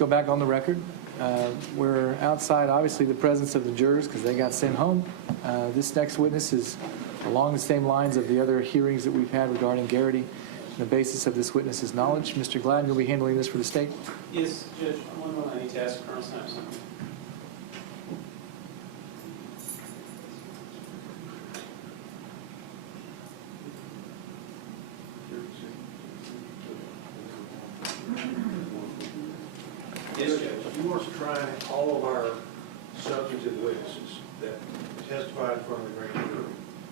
go back on the record. We're outside, obviously, the presence of the jurors because they got sent home. This next witness is along the same lines of the other hearings that we've had regarding Garrity. The basis of this witness's knowledge. Mr. Gladden, you'll be handling this for the state? Yes, Judge. One moment, I need to ask Colonel Snipes something. Yes, Judge. You want to try all of our substantive witnesses that testified in front of the grand jury.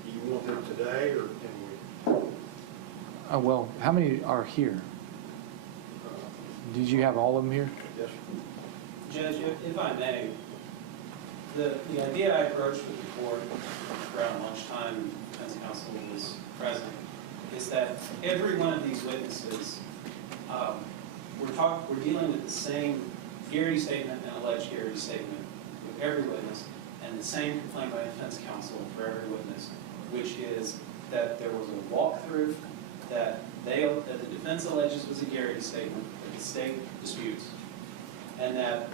Do you want them today, or can we? Well, how many are here? Did you have all of them here? Yes, sir. Judge, if I may, the idea I approached with the court around lunchtime, and defense counsel was present, is that every one of these witnesses, we're dealing with the same Garrity statement and alleged Garrity statement with every witness, and the same complaint by defense counsel for every witness, which is that there was a walkthrough that the defense alleges was a Garrity statement that the state disputes, and that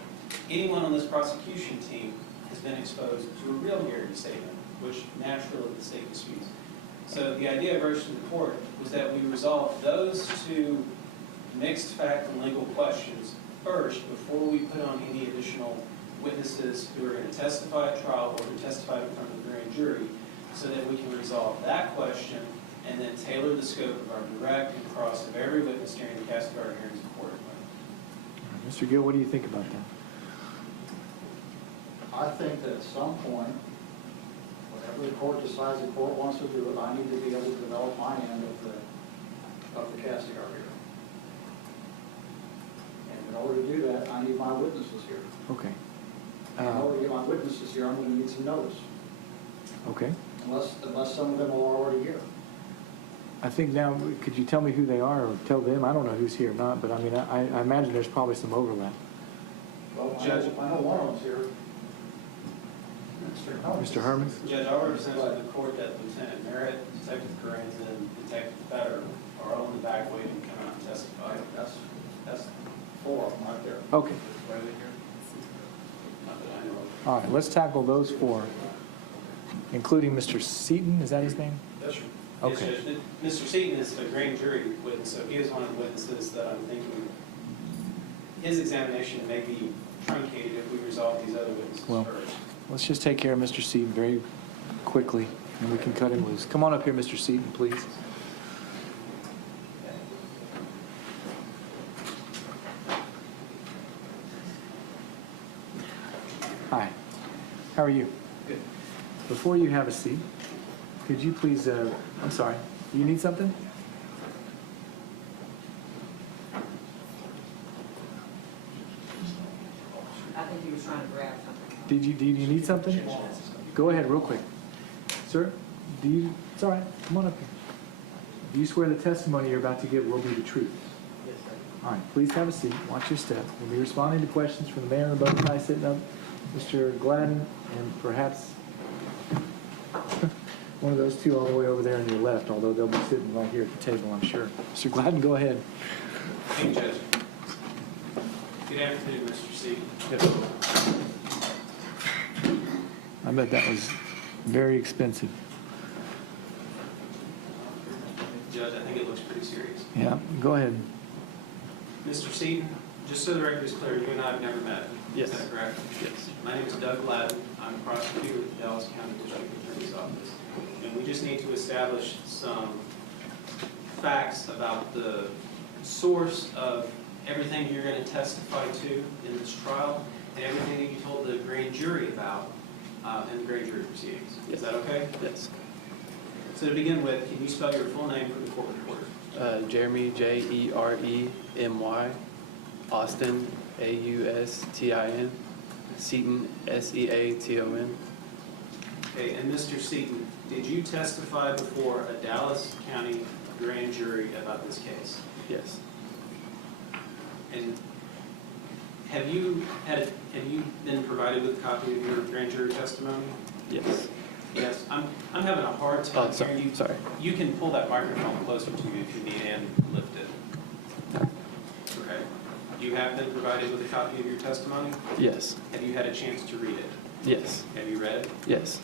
anyone on this prosecution team has been exposed to a real Garrity statement, which naturally the state disputes. So the idea I urged to the court was that we resolve those two mixed fact and legal questions first before we put on any additional witnesses who are going to testify at trial or who testified in front of the grand jury, so that we can resolve that question and then tailor the scope of our direct and cross of every witness during the Kastigar hearings accordingly. Mr. Gill, what do you think about that? I think that at some point, whatever the court decides the court wants to do, I need to be able to develop my end of the Kastigar hearing. And in order to do that, I need my witnesses here. Okay. In order to get my witnesses here, I'm going to need some notice. Okay. Unless some of them are already here. I think now, could you tell me who they are or tell them? I don't know who's here or not, but I mean, I imagine there's probably some overlap. Well, Judge, I know one of them's here. Mr. Herman? Judge, I represent to the court that Lieutenant Merritt, Detective Corinth, and Detective Fetter are all in the back waiting to come out and testify. That's four of them right there. Okay. Are they here? Not that I know of. All right, let's tackle those four, including Mr. Seaton. Is that his name? Yes, sir. Okay. Yes, Judge. Mr. Seaton is a grand jury witness, so he is one of the witnesses that I'm thinking his examination may be truncated if we resolve these other witnesses Well, first. let's just take care of Mr. Seaton very quickly, and we can cut him loose. Come on up here, Mr. Seaton, please. Hi. How are you? Good. Before you have a seat, could you please, I'm sorry, you need something? I think he was trying to grab something. Do you need something? Go ahead, real quick. Sir, it's all right, come on up here. Do you swear the testimony you're about to give will be the truth? Yes, sir. All right, please have a seat. Watch your step. We'll be responding to questions from the mayor and the bow tie sitting up, Mr. Gladden, and perhaps one of those two all the way over there on your left, although they'll be sitting right here at the table, I'm sure. Mr. Gladden, go ahead. Thank you, Judge. Good afternoon, Mr. Seaton. I bet that was very expensive. Judge, I think it looks pretty serious. Yeah, go ahead. Mr. Seaton, just so the record is clear, you and I have never met. Yes. Is that correct? Yes. My name is Doug Gladden. I'm a prosecutor with the Dallas County District Attorney's Office. And we just need to establish some facts about the source of everything you're going to testify to in this trial and everything that you told the grand jury about in the grand jury proceedings. Is that okay? Yes. So to begin with, can you spell your full name for the court reporter? Jeremy, Jeremy, Austin, Austin, Seton, Seaton. Okay, and Mr. Seaton, did you testify before a Dallas County grand jury about this case? Yes. And have you been provided with a copy of your grand jury testimony? Yes. Yes. I'm having a hard time hearing you. Sorry. You can pull that microphone closer to you if you need and lift it. Okay. You You have been provided with a copy of your testimony? Yes. Have you had a chance to read it? Yes. Have you read it? Yes.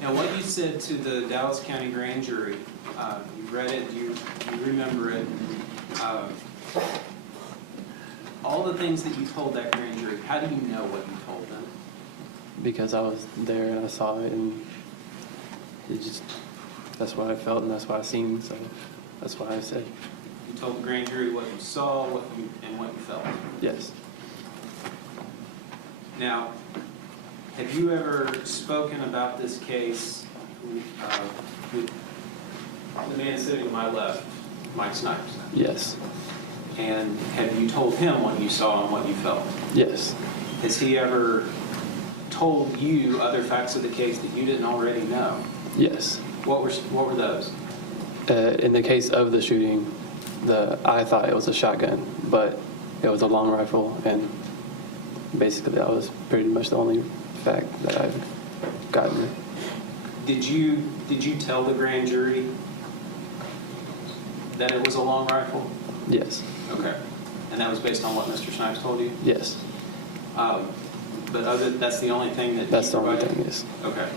Now, what you said to the Dallas County Grand Jury, you read it, you remember it. All the things that you told that grand jury, how do you know what you told them? Because I was there and I saw it, and it just, that's what I felt and that's what I seen, so that's what I said. You told the grand jury what you saw, and what you felt. Yes. Now, have you ever spoken about this case with the man sitting to my left, Mike Snipes? Yes. And have you told him what you saw and what you felt? Yes. Has he ever told you other facts of the case that you didn't already know? Yes. What were those? In the case of the shooting, I thought it was a shotgun, but it was a long rifle, and basically that was pretty much the only fact that I've gotten. Did you tell the grand jury that it was a long rifle? Yes. Okay. And that was based on what Mr. Snipes told you? Yes. But that's the only thing that That's he the only provided? thing, yes. Okay.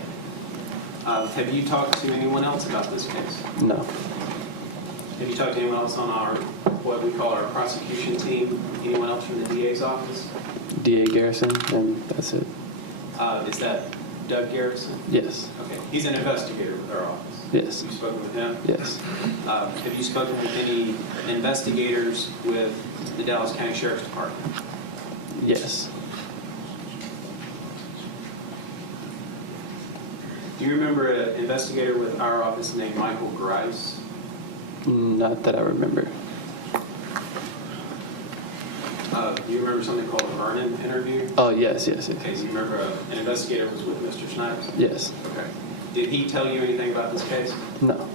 Have you talked to anyone else about this case? No. Have you talked to anyone else on what we call our prosecution team? Anyone else from the DA's office? DA Garrison, and that's it. Is that Doug Garrison? Yes. Okay. He's an investigator with our office. Yes. You've spoken with him? Yes. Have you spoken with any investigators with the Dallas County Sheriff's Department? Yes. Do you remember an investigator with our office named Michael Grice? Not that I remember. Do you remember something called a Vernon interview? Oh, yes, yes, yes. Okay, so you remember an investigator was with Mr. Snipes? Yes. Okay. Did he tell you anything about this case? No.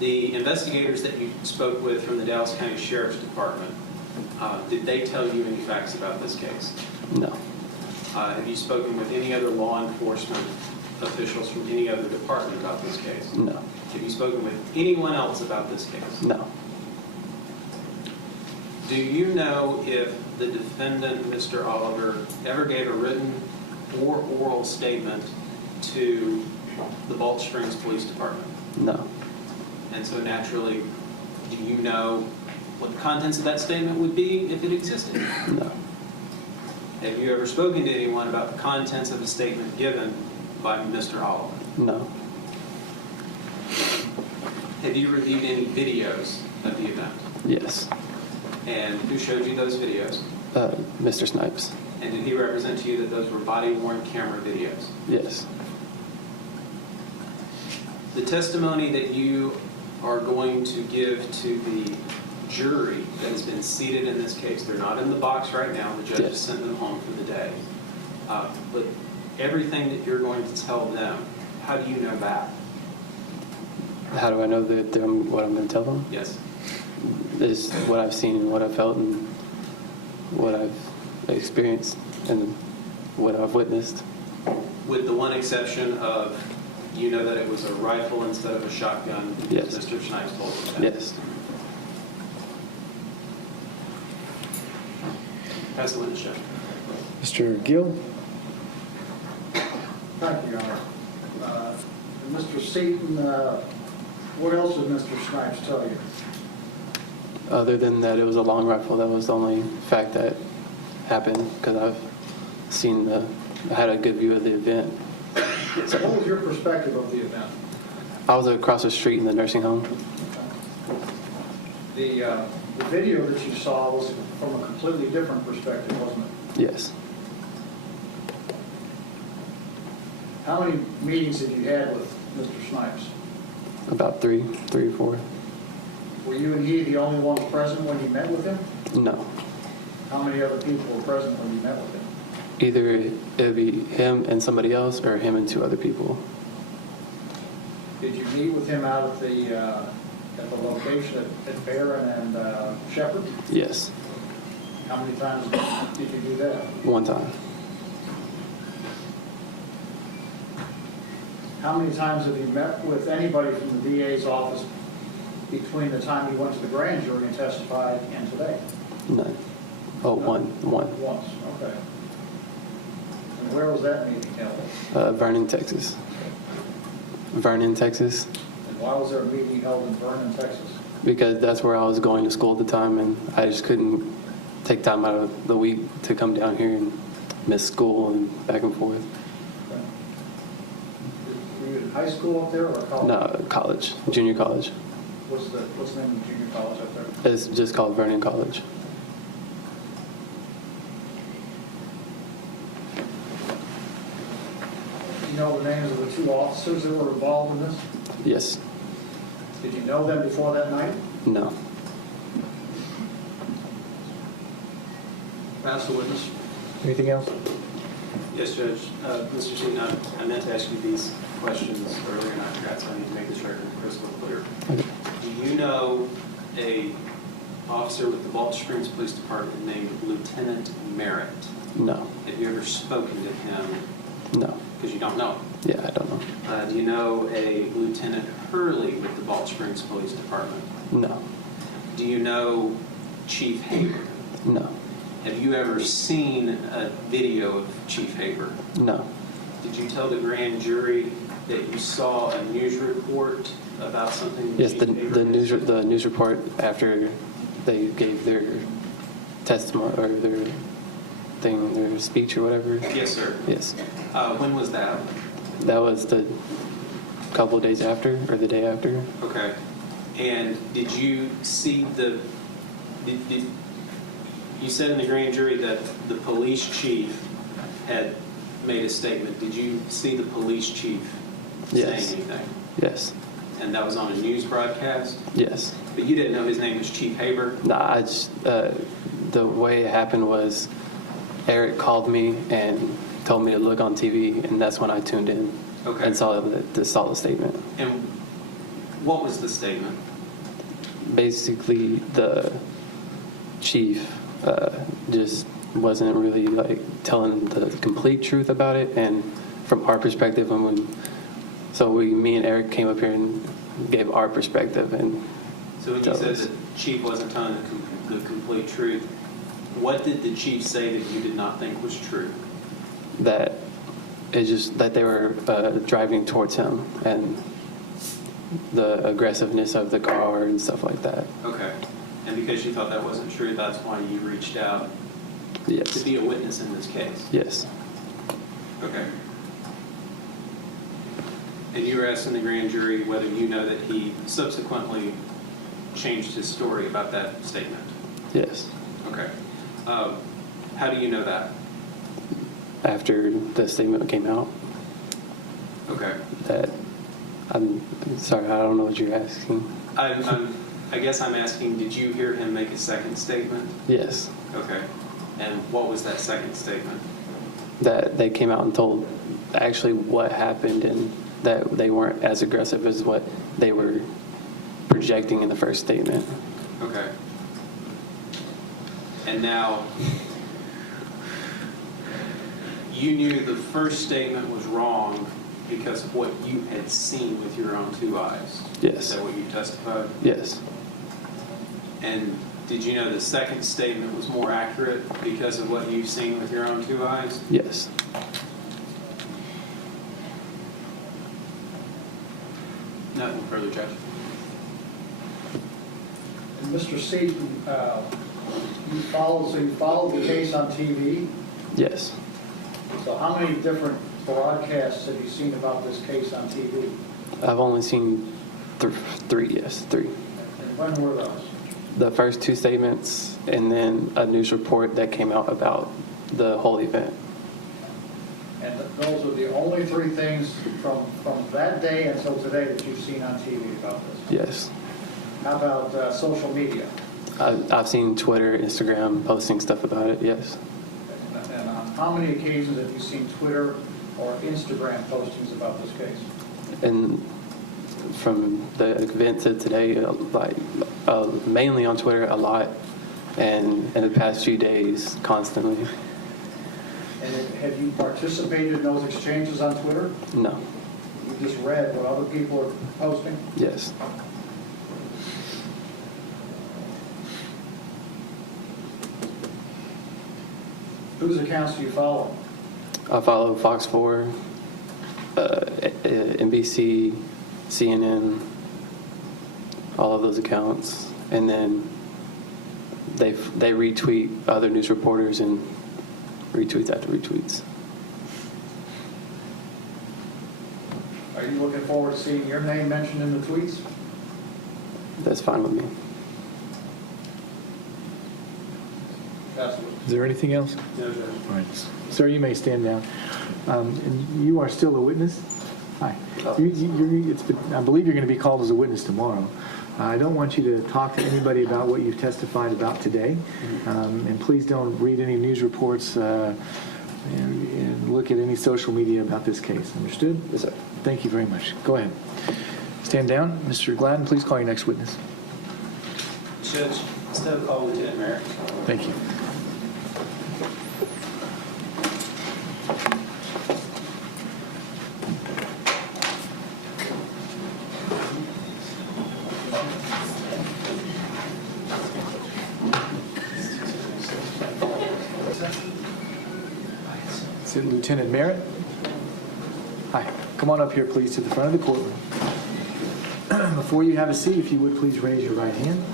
The investigators that you spoke with from the Dallas County Sheriff's Department, did they tell you any facts about this case? No. Have you spoken with any other law enforcement officials from any other department about this case? No. Have you spoken with anyone else about this case? No. Do you know if the defendant, Mr. Oliver, ever gave a written or oral statement to the Balch Springs Police Department? No. And so naturally, do you know what the contents of that statement would be if it existed? No. Have you ever spoken to anyone about the contents of a statement given by Mr. Oliver? No. Have you reviewed any videos of the event? Yes. And who showed you those videos? Mr. Snipes. And did he represent to you that those were body-worn camera videos? Yes. The testimony that you are going to give to the jury that has been seated in this case, they're not in the box right now, the judge has Yes. sent them home for the day. But everything that you're going to tell them, how do you know that? How do I know that what I'm going to tell them? Yes. Is what I've seen and what I've felt and what I've experienced and what I've witnessed. With the one exception of, you know that it was a rifle instead of a shotgun? Yes. Mr. Snipes told you that? Yes. Pass the witness check. Mr. Gill? Thank you, Your Honor. Mr. Seaton, what else did Mr. Snipes tell you? Other than that, it was a long rifle. That was the only fact that happened because I've seen I had a good view of the event. So What was your perspective of the event? I was across the street in the nursing home. The video that you saw was from a completely different perspective, wasn't it? Yes. How many meetings have you had with Mr. Snipes? About three or four. Were you and he the only ones present when you met with him? No. How many other people were present when you met with him? Either it would be him and somebody else or him and two other people. Did you meet with him out at the location at Barron and Shepherd? Yes. How many times did you do that? One time. How many times have you met with anybody from the DA's office between the time you went to the grand jury and testified and today? None. Oh, one. Once, okay. And where was that meeting held? Vernon, Texas. Vernon, Texas. And why was there a meeting held in Vernon, Texas? Because that's where I was going to school at the time, and I just couldn't take time out of the week to come down here and miss school and back and forth. Okay. Were you in high school up there or college? No, college, junior college. What's the name of the junior college up there? It's just called Vernon College. You know the names of the two officers that were involved in this? Yes. Did you know them before that night? No. Pass the witness. Anything else? Yes, Judge. Mr. Seaton, I meant to ask you these questions earlier, and I forgot, so I need to make this record crystal clear. Okay. Do you know a officer with the Balch Springs Police Department named Lieutenant Merritt? No. Have you ever spoken to him? No. Because you don't know. Yeah, I don't know. Do you know a Lieutenant Hurley with the Balch Springs Police Department? No. Do you know Chief Haber? No. Have you ever seen a video of Chief Haber? No. Did you tell the grand jury that you saw a news report about something? Yes, Chief the Haber did? the news report after they gave their testimony or their speech or whatever. Yes, sir. Yes. When was that? That was the couple of days after or the day after. Okay. And did you see the? You said in the grand jury that the police chief had made a statement. Did you see the police chief Yes. saying anything? Yes. And that was on a news broadcast? Yes. But you didn't know his name was Chief Haber? Nah, I just, the way it happened was Eric called me and told me to look on TV, and that's when I tuned in Okay. and saw the statement. And what was the statement? Basically, the chief just wasn't really like telling the complete truth about it, and from our perspective, me and Eric came up here and gave our perspective. And So when you said the chief wasn't telling the complete truth, what did the chief say that you did not think was true? that they were driving towards him and the aggressiveness of the car and stuff like that. Okay. And because you thought that wasn't true, that's why you reached out to Yes. be a witness in this case? Yes. Okay. And you were asking the grand jury whether you know that he subsequently changed his story about that statement? Yes. Okay. How do you know that? After the statement came out, Okay. that I'm sorry, I don't know what you're asking. I guess I'm asking, did you hear him make a second statement? Yes. Okay. And what was that second statement? That they came out and told actually what happened, and that they weren't as aggressive as what they were projecting in the first statement. Okay. And now, you knew the first statement was wrong because of what you had seen with your own two eyes. Yes. Is that what you testified? Yes. And did you know the second statement was more accurate because of what you've seen with your own two eyes? Yes. Nothing further, Judge. And Mr. Seaton, you followed the case on TV. Yes. So how many different broadcasts have you seen about this case on TV? I've only seen three. Yes, three. And when were those? The first two statements, and then a news report that came out about the whole event. And those are the only three things from that day until today that you've seen on TV about this? Yes. How about social media? I've seen Twitter, Instagram posting stuff about it. Yes. And on how many occasions have you seen Twitter or Instagram postings about this case? And from the event to today, mainly on Twitter a lot, and in the past few days, constantly. And have you participated in those exchanges on Twitter? No. You just read what other people are posting? Yes. Whose accounts do you follow? I follow Fox 4, NBC, CNN, all of those accounts, and then they retweet other news reporters and retweets after retweets. Are you looking forward to seeing your name mentioned in the tweets? That's fine with me. Absolutely. Is there anything else? No, Judge. All right. Sir, you may stand down. And you are still a witness? Hi. I believe you're going to be called as a witness tomorrow. I don't want you to talk to anybody about what you've testified about today. And please don't read any news reports and look at any social media about this case. Understood? Yes, sir. Thank you very much. Go ahead. Stand down. Mr. Gladden, please call your next witness. Judge, instead of calling Lieutenant Merritt. Thank you. Is it Lieutenant Merritt? Hi. Come on up here, please, to the front of the courtroom. Before you have a seat, if you would please raise your right hand.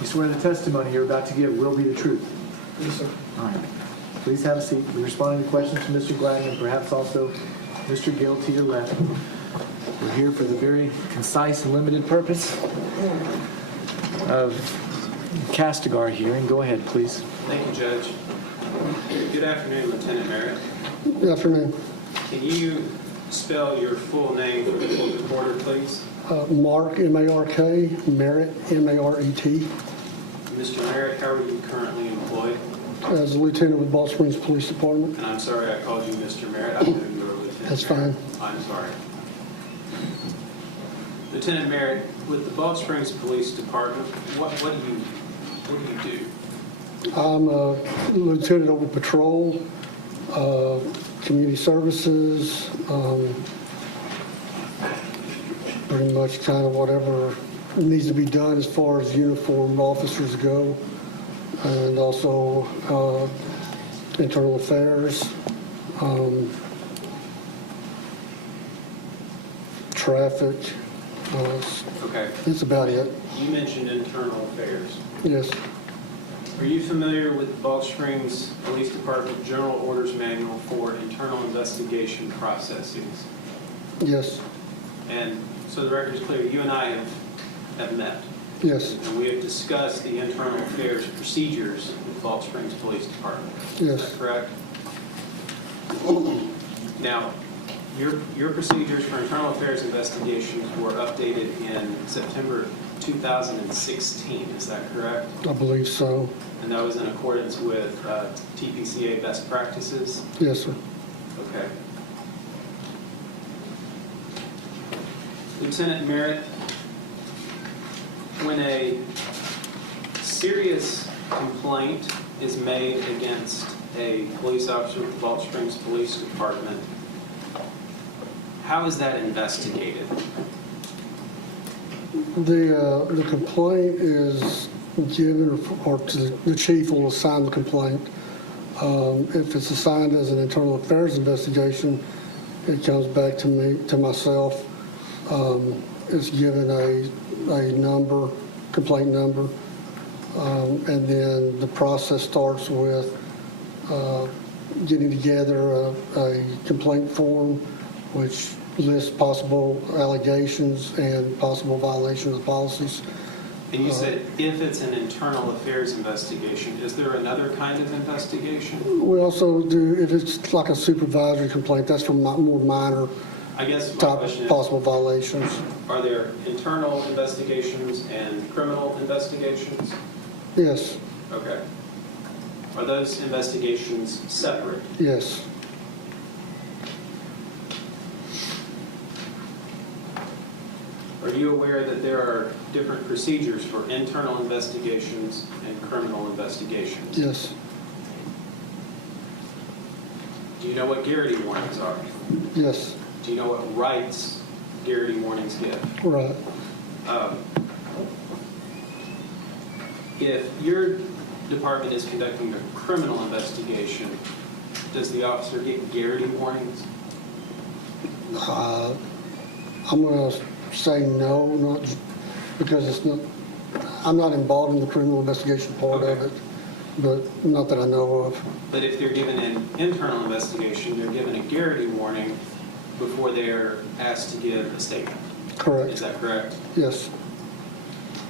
You swear the testimony you're about to give will be the truth? Yes, sir. All right. Please have a seat. We're responding to questions from Mr. Gladden and perhaps also Mr. Gill to your left. We're here for the very concise and limited purpose of Kastigar hearing. Go ahead, please. Thank you, Judge. Good afternoon, Lieutenant Merritt. Good afternoon. Can you spell your full name for the court reporter, please? Mark, M-A-R-K, Merritt, M-A-R-E-T, Mr. Merritt, how are you currently employed? as a lieutenant with Ball Springs Police Department. And I'm sorry I called you Mr. Merritt. I knew you were Lieutenant That's Merritt. fine. I'm sorry. Lieutenant Merritt, with the Ball Springs Police Department, what do you do? I'm a lieutenant over patrol, community services, pretty much kind of whatever needs to be done as far as uniformed officers go, and also internal affairs, traffic. Okay. That's about it. You mentioned internal affairs. Yes, Are you familiar with the Balch Springs Police Department General Orders Manual for internal investigation processes? yes, And so the record is clear, you and I have met, yes, and we have discussed the internal affairs procedures with Balch Springs Police Department. Is yes, that correct? Now, your procedures for internal affairs investigations were updated in September 2016, is that correct? I believe so. And that was in accordance with TPCA best practices? Yes, sir. Okay. Lieutenant Merritt, when a serious complaint is made against a police officer with the Balch Springs Police Department, how is that investigated? The complaint is given, or the chief will assign the complaint. If it's assigned as an internal affairs investigation, it comes back to me, to myself. It's given a number, complaint number, and then the process starts with getting together a complaint form, which lists possible allegations and possible violations of policies. And you said if it's an internal affairs investigation, is there another kind of investigation? We also do, if it's like a supervisory complaint, that's for more minor I guess my type question of is, possible violations. are there internal investigations and criminal investigations? Yes, Okay. Are those investigations separate? yes, Are you aware that there are different procedures for internal investigations and criminal investigations? yes, Do you know what Garrity warnings are? yes, Do you know what rights Garrity warnings give? right, If you're department is conducting a criminal investigation, does the officer get Garrity warnings? I'm going to say no, not because it's not. I'm not involved in the criminal investigation part of Okay. it, but not that I know of. But if they're given an internal investigation, they're given a Garrity warning before they're asked to give a statement. Correct. Is that correct? Yes.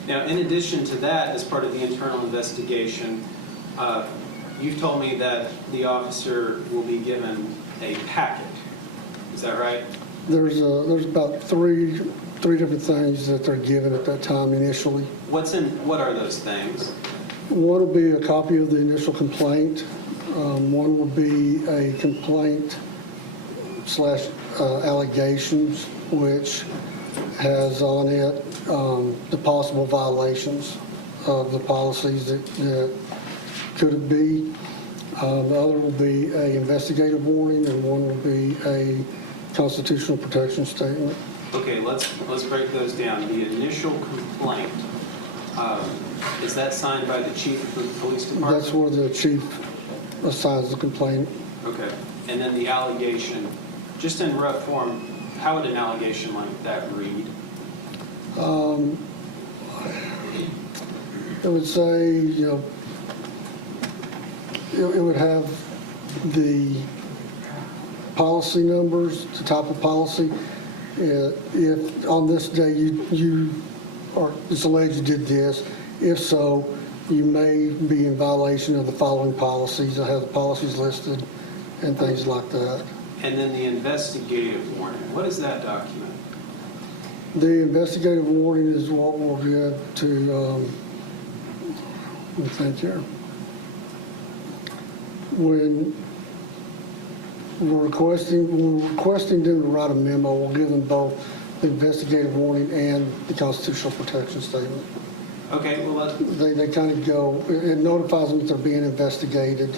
Now, in addition to that, as part of the internal investigation, you've told me that the officer will be given a packet. Is that right? There's about three different things that they're given at that time initially. What are those things? One will be a copy of the initial complaint. One will be a complaint / allegations, which has on it the possible violations of the policies that could it be. The other will be an investigative warning, and one will be a constitutional protection statement. Okay, let's break those down. The initial complaint, is that signed by the chief of the police department? That's where the chief assigns the complaint. Okay, and then the allegation, just in rough form, how would an allegation like that read? I would say, it would have the policy numbers, the type of policy. If on this day it's alleged you did this, if so, you may be in violation of the following policies. I have the policies listed and things like that. And then the investigative warning, what is that document? The investigative warning is what we'll give to, let me think here. When we're requesting them to write a memo, we'll give them both the investigative warning and the constitutional protection statement. Okay, well, They kind of go, it notifies them that they're being investigated.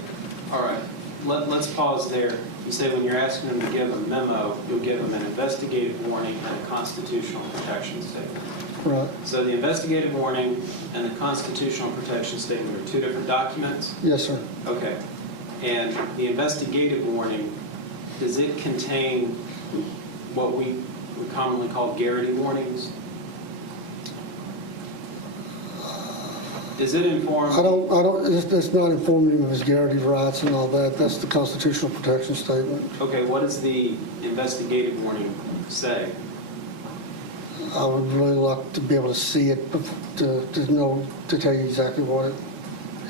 all right, let's pause there. You say when you're asking them to give a memo, you'll give them an investigative warning and a constitutional protection statement. Right. So the investigative warning and the constitutional protection statement are two different documents? Yes, sir. Okay. And the investigative warning, does it contain what we would commonly call Garrity warnings? Does it inform? It's not informing him of his Garrity rights and all that. That's the constitutional protection statement. Okay, what does the investigative warning say? I would really like to be able to see it to tell you exactly what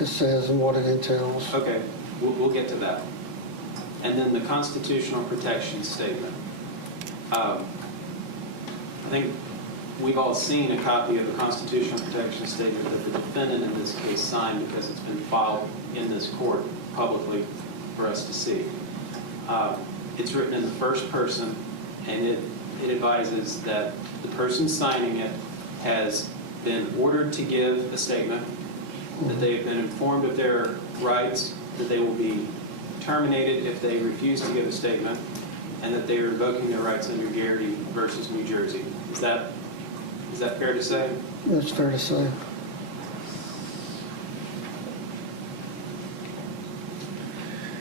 it says and what it entails. Okay, we'll get to that. And then the constitutional protection statement. I think we've all seen a copy of the constitutional protection statement that the defendant in this case signed because it's been filed in this court publicly for us to see. It's written in the first person, and it advises that the person signing it has been ordered to give a statement, that they have been informed of their rights, that they will be terminated if they refuse to give a statement, and that they are invoking their rights under Garrity versus New Jersey. Is that fair to say? That's fair to say.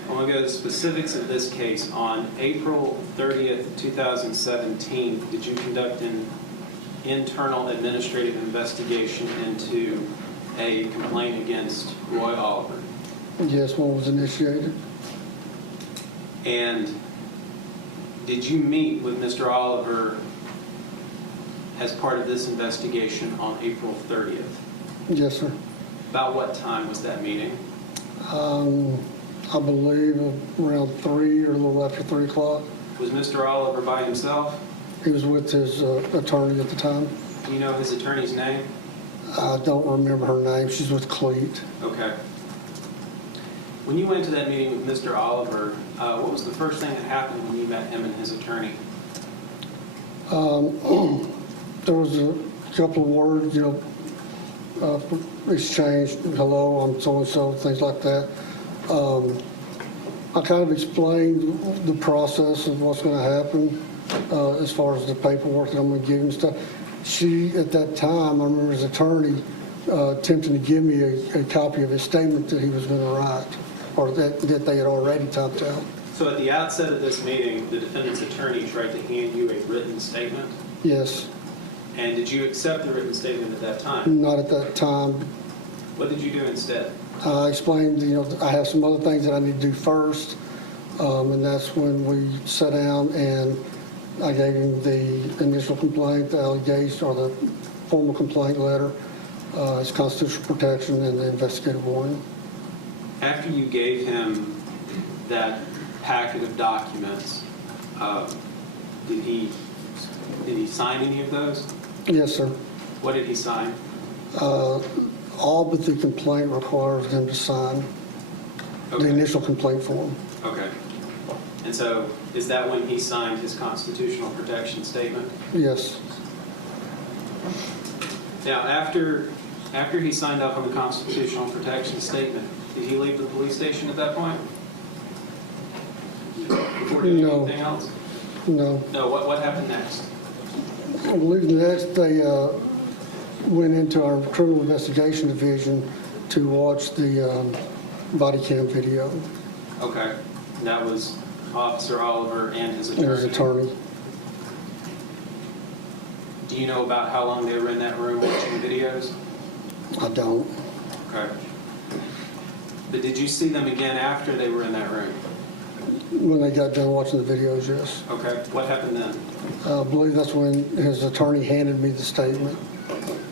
I want to go to the specifics of this case. On April 30th, 2017, did you conduct an internal administrative investigation into a complaint against Roy Oliver? Yes, one was initiated. And did you meet with Mr. Oliver as part of this investigation on April 30th? Yes, sir. About what time was that meeting? I believe around 3 or a little after 3 o'clock. Was Mr. Oliver by himself? He was with his attorney at the time. Do you know his attorney's name? I don't remember her name. She's with Cleat. Okay. When you went to that meeting with Mr. Oliver, what was the first thing that happened when you met him and his attorney? There was a couple of words, exchanged. Hello, I'm so-and-so, things like that. I kind of explained the process of what's going to happen as far as the paperwork that I'm going to give and stuff. She, at that time, I remember his attorney attempting to give me a copy of his statement that he was going to write, or that they had already typed out. So at the outset of this meeting, the defendant's attorney tried to hand you a written statement? Yes, And did you accept the written statement at that time? not at that time. What did you do instead? I explained, I have some other things that I need to do first, and that's when we sat down and I gave him the initial complaint, the allegation, or the formal complaint letter, his constitutional protection, and the investigative warning. After you gave him that packet of documents, did he sign any of those? Yes, sir. What did he sign? All but the complaint requires them to sign the Okay. initial complaint form. Okay. And so is that when he signed his constitutional protection statement? Yes. Now, after he signed off on the constitutional protection statement, did he leave the police station at that point? Before doing No. anything else? No. No, what happened next? I believe the next they went into our criminal investigation division to watch the body cam video Okay. And that was Officer Oliver and his and attorney. his attorney. Do you know about how long they were in that room watching videos? I don't. Okay. But did you see them again after they were in that room? When they got done watching the videos, yes. Okay. What happened then? I believe that's when his attorney handed me the statement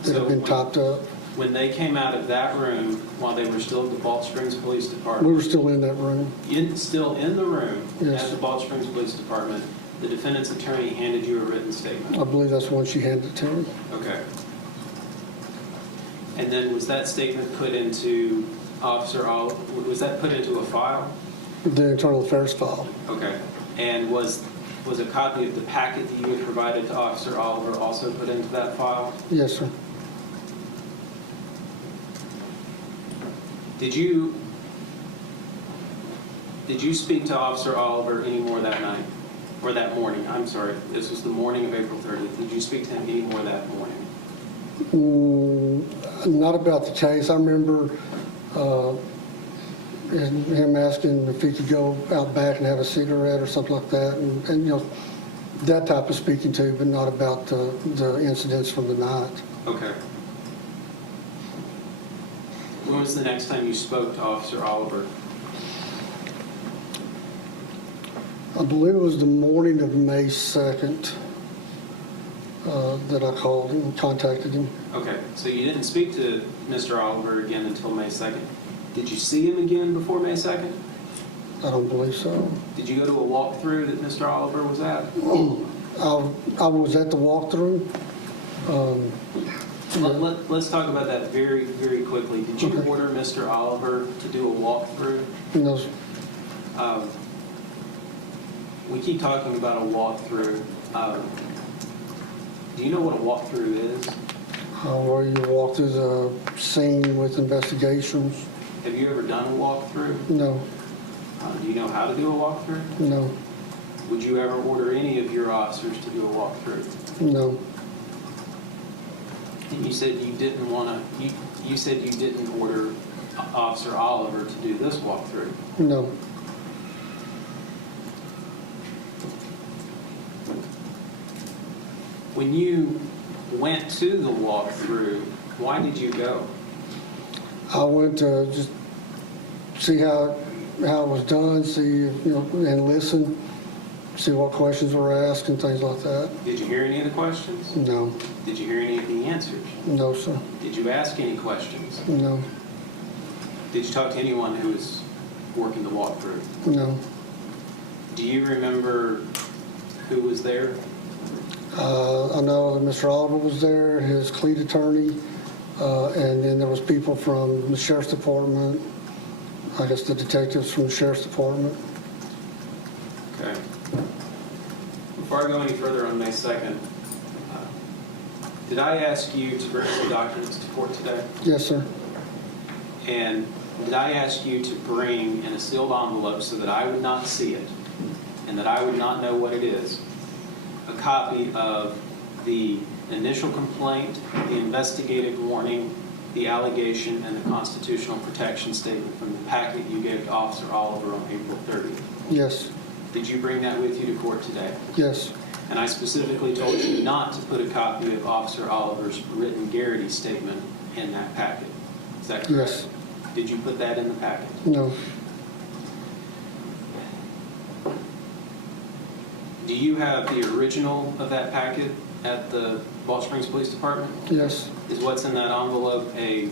that had been typed up. When they came out of that room, while they were still at the Balch Springs Police We Department, were still in that room. still in the room Yes. at the Balch Springs Police Department, the defendant's attorney handed you a written statement. I believe that's when she handed it to me. Okay. And then was that statement put into was that put into a file? The internal affairs file. Okay. And was a copy of the packet that you had provided to Officer Oliver also put into that file? Yes, sir. Did you speak to Officer Oliver any more that night? Or that morning? I'm sorry. This was the morning of April 30th. Did you speak to him any more that morning? Not about the case. I remember him asking if he could go out back and have a cigarette or something like that, and that type of speaking to, but not about the incidents from the night. Okay. When was the next time you spoke to Officer Oliver? I believe it was the morning of May 2nd that I called and contacted him. Okay, so you didn't speak to Mr. Oliver again until May 2nd. Did you see him again before May 2nd? I don't believe so. Did you go to a walkthrough that Mr. Oliver was at? I was at the walkthrough. Let's talk about that very, very quickly. Did you Okay. order Mr. Oliver to do a walkthrough? No, We keep talking about a walkthrough. Do you know what a walkthrough is? where you walk through the scene with investigations. Have you ever done a walkthrough? No, Do you know how to do a walkthrough? no, Would you ever order any of your officers to do a walkthrough? no. And you said you didn't want to. You said you didn't order Officer Oliver to do this walkthrough. No. When you went to the walkthrough, why did you go? I went to just see how it was done, see, and listen, see what questions were asked and things like that. Did you hear any of the questions? No, Did you hear any of the answers? no, sir. Did you ask any questions? No, Did you talk to anyone who was working the walkthrough? no. Do you remember who was there? I know that Mr. Oliver was there, his cleat attorney, and then there was people from the sheriff's department, I guess the detectives from the sheriff's department. Okay. Before I go any further on May 2nd, did I ask you to bring some documents to court today? Yes, sir. And did I ask you to bring in a sealed envelope so that I would not see it and that I would not know what it is, a copy of the initial complaint, the investigative warning, the allegation and the constitutional protection statement from the packet you gave to Officer Oliver on April 30th. Yes, Did you bring that with you to court today? yes, And I specifically told you not to put a copy of Officer Oliver's written Garrity statement in that packet. Is that correct? yes, Did you put that in the packet? no, Do you have the original of that packet at the Balch Springs Police Department? yes, Is what's in that envelope a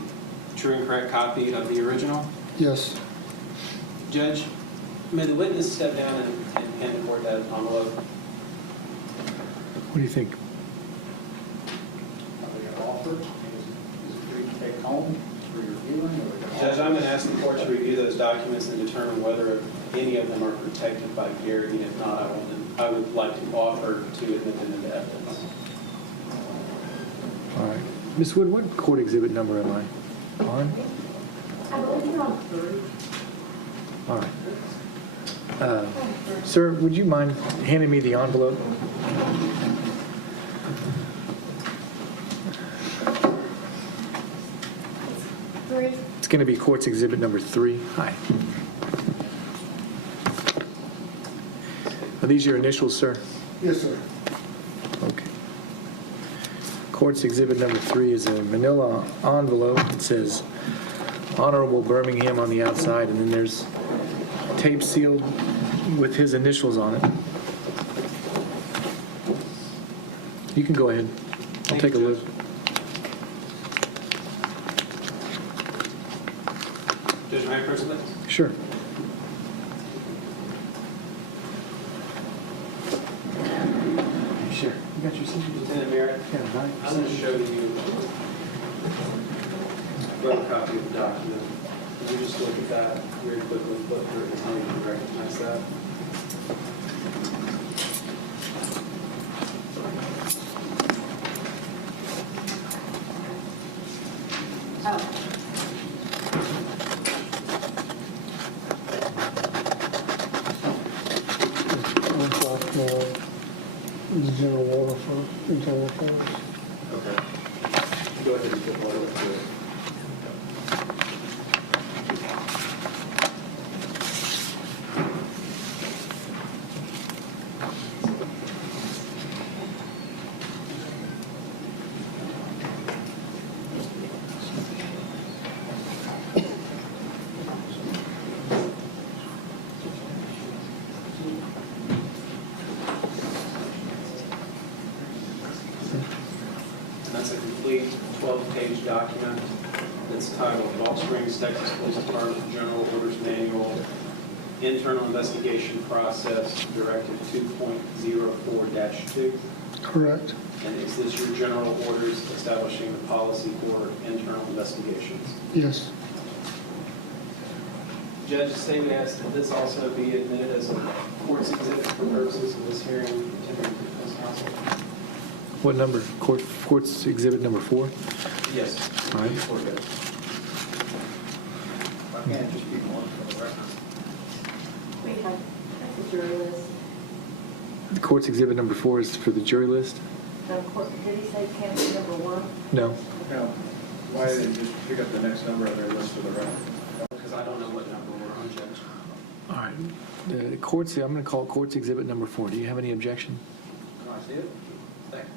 true and correct copy of the original? yes. Judge, may the witness step down and hand the court that envelope? What do you think? Are they going to offer it? Is it free to take home for your viewing? Or are they gonna Judge, offer I'm it? going to ask the court to review those documents and determine whether any of them are protected by Garrity. If not, I would like to offer to admit them into evidence. All right. Ms. Wood, what court exhibit number am I on? I believe you're on 30. All right. Sir, would you mind handing me the envelope? Three. It's going to be court's exhibit number 3. Hi. Are these your initials, sir? Yes, sir. Okay. Court's exhibit number 3 is a manila envelope. It says Honorable Birmingham on the outside, and then there's tape sealed with his initials on it. You can go ahead. I'll Thank take a you, look. Judge, may I approach the witness? Sure. Sure. You got your signature? Lieutenant Merritt, Yeah, I'm going to show you a rough copy of the document. Can you just look at that very quickly, flip through it, and tell me if you recognize that? Oh, The general order for internal affairs. Okay. Go ahead and flip all the way through it. And that's a complete 12-page document that's titled Balch Springs, Texas Police Department General Orders Manual, Internal Investigation Process, Directive 2.04-2. Correct. And is this your general orders establishing the policy for internal investigations? Yes, Judge, the state would ask that this also be admitted as a court's exhibit for purposes of this hearing, continuing to defense counsel. What number? Court's exhibit number 4? Yes. All right. Before good. Why can't it just be one for the record? we have, that's the jury list. The court's exhibit number 4 is for the jury list? The court, did he say cancel number 1? No. No. Why didn't you just pick up the next number on their list for the record? Because I don't know what number we're on, Judge. All right. The court's, I'm going to call it court's exhibit number 4. Do you have any objection? Can I see it? Thank you.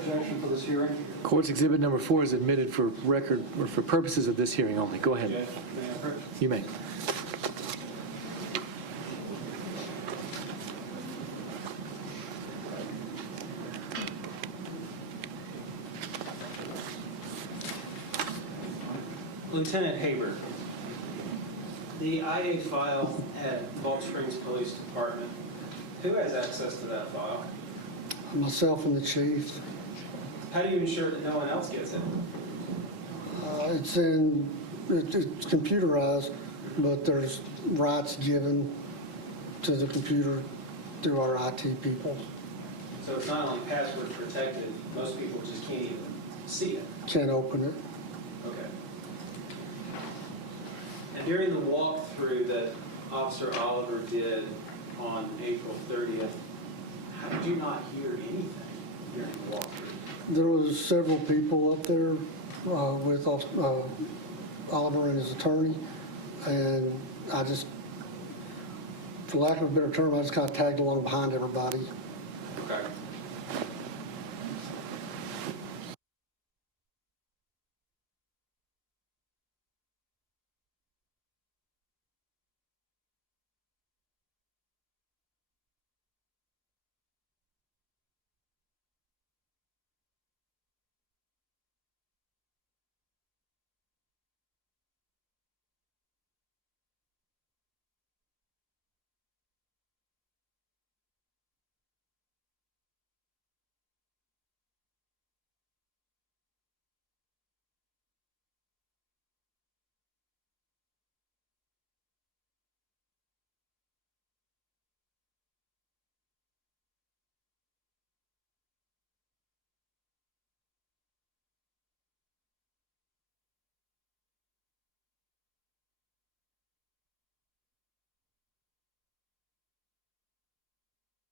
objection for this hearing? Court's Exhibit Number 4 is admitted for record, or for purposes of this hearing only. Go ahead. Jeff, may I approach? You may. Lieutenant Haber, the IA file at Gulf Springs Police Department, who has access to that file? Myself and the chief. How do you ensure that no one else gets it? It's computerized, but there's rights given to the computer through our IT people. So it's not only password protected, most people just can't even see it. Can't open it. Okay. And during the walkthrough that Officer Oliver did on April 30th, how did you not hear anything during the walkthrough? There was several people up there with Oliver and his attorney, and I just, for lack of a better term, I just kind of tagged along behind everybody. Okay.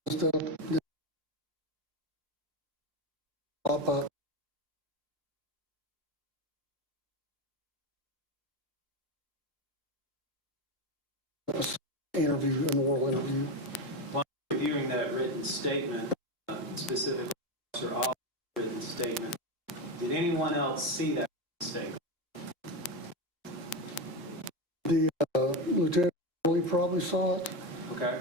Stuff that pop up. Interview, an oral interview. While reviewing that written statement, specifically Officer Oliver's written statement, did anyone else see that statement? The lieutenant probably saw it. Okay.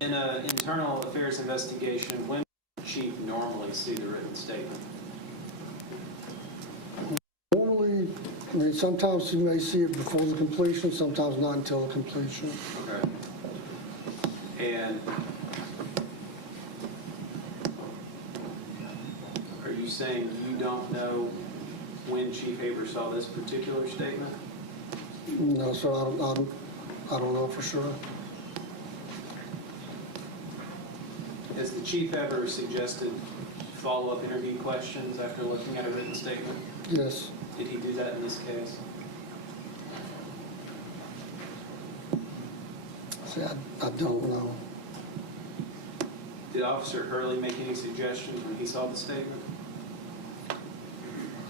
In an internal affairs investigation, when does the chief normally see the written statement? Normally, I mean, sometimes you may see it before the completion, sometimes not until the completion. Okay. And are you saying you don't know when Chief Haber saw this particular statement? No, sir, I don't know for sure. Has the chief ever suggested follow-up interview questions after looking at a written statement? Yes. Did he do that in this case? See, I don't know. Did Officer Hurley make any suggestions when he saw the statement?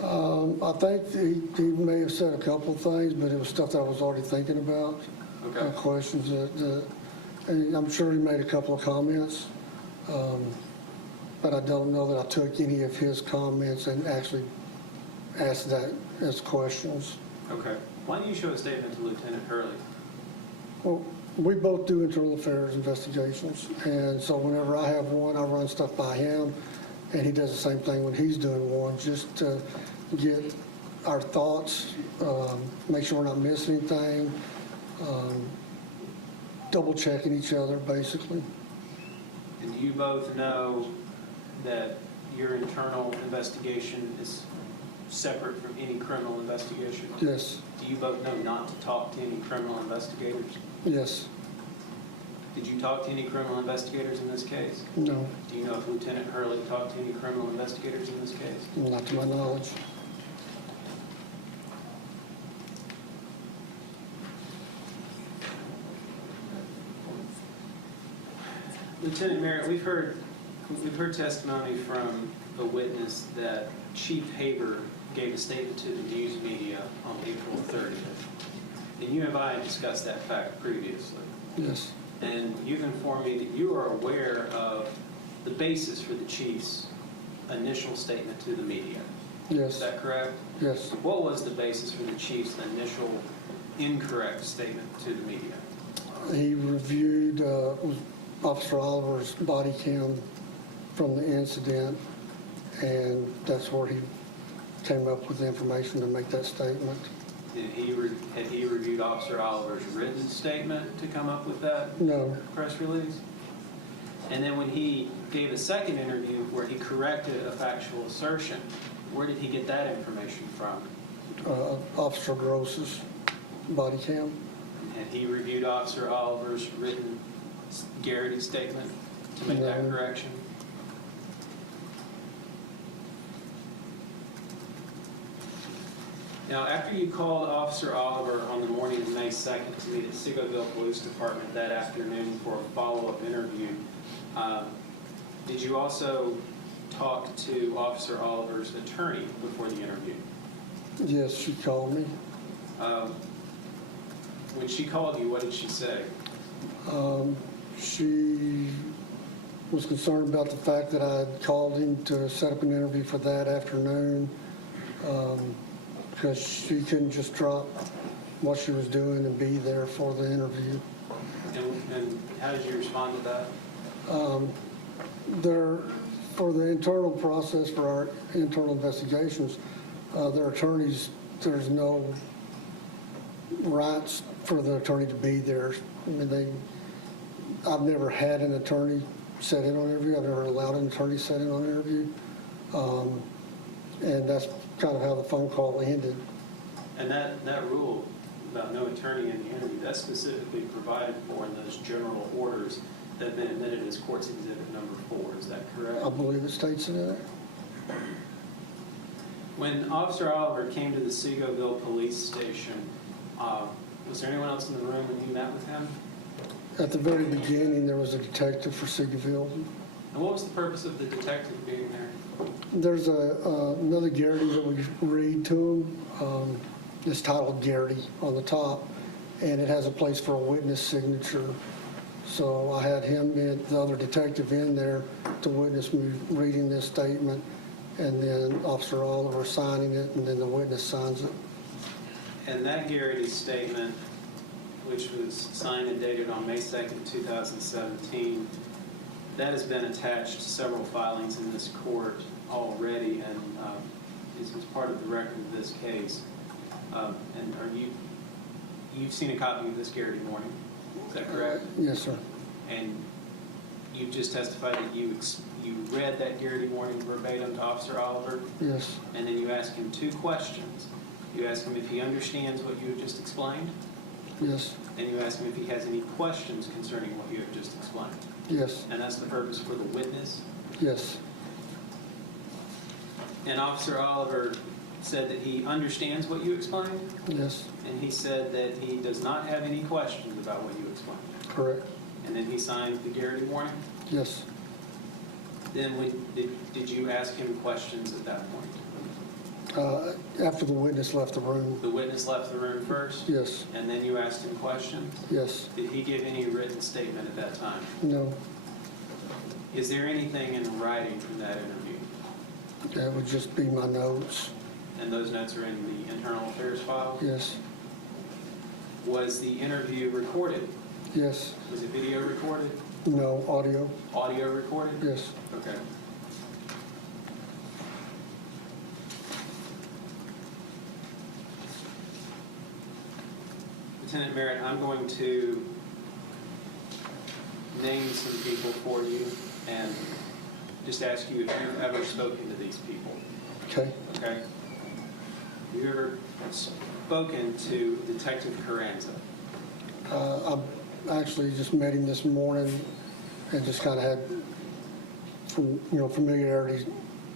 I think he may have said a couple of things, but it was stuff that I was already thinking about. Okay. Questions and I'm sure he made a couple of comments, but I don't know that I took any of his comments and actually asked that as questions. Okay. Why don't you show a statement to Lieutenant Hurley? Well, we both do internal affairs investigations, and so whenever I have one, I run stuff by him, and he does the same thing when he's doing one, just to get our thoughts, make sure we're not missing anything, double checking each other, basically. And do you both know that your internal investigation is separate from any criminal investigation? Yes, Do you both know not to talk to any criminal investigators? yes, Did you talk to any criminal investigators in this case? no, Do you know if Lieutenant Hurley talked to any criminal investigators in this case? not to my knowledge. Lieutenant Merritt, we've heard testimony from a witness that Chief Haber gave a statement to the news media on April 30th. And you and I discussed that fact previously. Yes, and you've informed me that you are aware of the basis for the chief's initial statement to the media. Is Yes, that correct? yes. What was the basis for the chief's initial incorrect statement to the media? He reviewed Officer Oliver's body cam from the incident, and that's where he came up with the information to make that statement. Had he reviewed Officer Oliver's written statement to come up with that No, press release? And then when he gave a second interview where he corrected a factual assertion, where did he get that information from? Officer Gross's body cam. Had he reviewed Officer Oliver's written Garrity statement to make that No. correction? Now, after you called Officer Oliver on the morning of May 2nd to meet at Seagoville Police Department that afternoon for a follow-up interview, did you also talk to Officer Oliver's attorney before the interview? Yes, she called me. When she called you, what did she say? She was concerned about the fact that I had called him to set up an interview for that afternoon, because she couldn't just drop what she was doing and be there for the interview. And how did you respond to that? For the internal process for our internal investigations, their attorneys, there's no rights for the attorney to be there. I mean, I've never had an attorney set in on an interview. I've never allowed an attorney set in on an interview. And that's kind of how the phone call ended. And that rule about no attorney in the interview, that's specifically provided for in those general orders that have been admitted as Courts Exhibit number 4. Is that correct? I believe it states it in there. When Officer Oliver came to the Seagoville Police Station, was there anyone else in the room when you met with him? At the very beginning, there was a detective for Seagoville. And what was the purpose of the detective being there? There's another Garrity that we read to him. It's titled Garrity on the top, and it has a place for a witness signature. So I had him and the other detective in there to witness me reading this statement, and then Officer Oliver signing it, and then the witness signs it. And that Garrity statement, which was signed and dated on May 2nd, 2017, that has been attached to several filings in this court already, and is part of the record of this case. And you've seen a copy of this Garrity warning, is that correct? Yes, sir. And you just testified that you read that Garrity warning verbatim to Officer Oliver, Yes, and then you asked him 2 questions. You asked him if he understands what you have just explained, yes, and you asked him if he has any questions concerning what you have just explained. yes, And that's the purpose for the witness. yes, And Officer Oliver said that he understands what you explained, yes, and he said that he does not have any questions about what you explained. correct. And then he signed the Garrity warning. Yes, Then did you ask him questions at that point? after the witness left the room, The witness left the room first, yes, and then you asked him questions? yes, Did he give any written statement at that time? no, Is there anything in writing from that interview? that would just be my notes, And those notes are in the internal affairs file? yes, Was the interview recorded? yes, Was it video recorded? no, audio, Audio recorded? yes. Okay. Lieutenant Merritt, I'm going to name some people for you and just ask you if you've ever spoken to these people, Okay, okay? Have you ever spoken to Detective Carranza? I actually just met him this morning and just kind of had, familiarity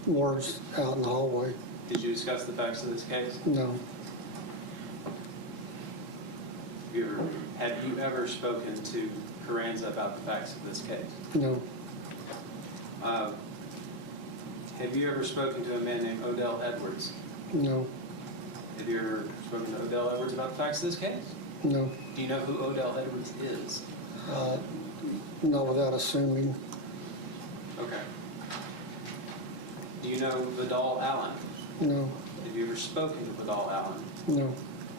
words out in the hallway. Did you discuss the facts of this case? No, Have you ever spoken to Carranza about the facts of this case? no, Have you ever spoken to a man named Odell Edwards? no, Have you ever spoken to Odell Edwards about the facts of this case? no, Do you know who Odell Edwards is? Not without assuming. Okay. Do you know Vidal Allen? No, Have you ever spoken to Vidal Allen, no,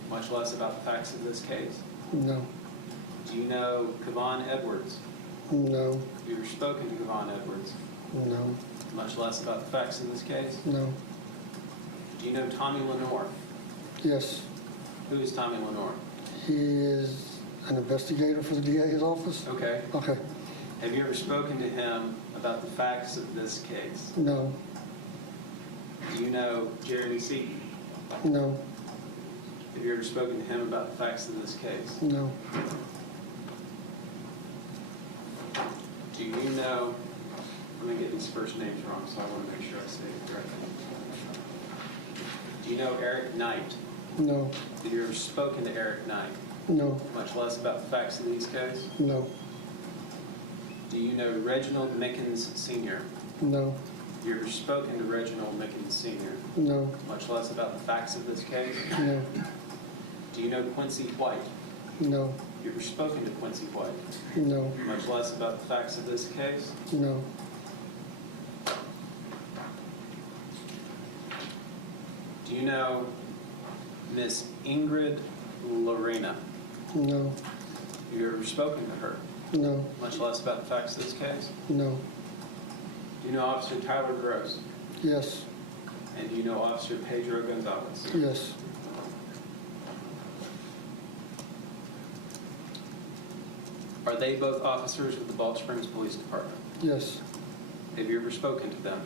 much less about the facts of this case? no, Do you know Kevon Edwards? no, Have you ever spoken to Kevon Edwards, no, much less about the facts in this case? no. Do you know Tommy Lenore? Yes, Who is Tommy Lenore? he is an investigator for the DA's office. Okay. Okay, Have you ever spoken to him about the facts of this case? no, Do you know Jeremy Seaton? no, Have you ever spoken to him about the facts of this case? no, Do you know, let me get these first names wrong, so I want to make sure I say it correctly. Do you know Eric Knight? no, Have you ever spoken to Eric Knight, no, much less about the facts of these cases? no, Do you know Reginald Mickens Sr.? no, Have you ever spoken to Reginald Mickens Sr., no, much less about the facts of this case? no, Do you know Quincy White? no, Have you ever spoken to Quincy White, no, much less about the facts of this case? no, Do you know Miss Ingrid Lorena? no, Have you ever spoken to her, no, much less about the facts of this case? no, Do you know Officer Tyler Gross? yes, And do you know Officer Pedro Gonzalez? yes, Are they both officers with the Balch Springs Police Department? yes, Have you ever spoken to them?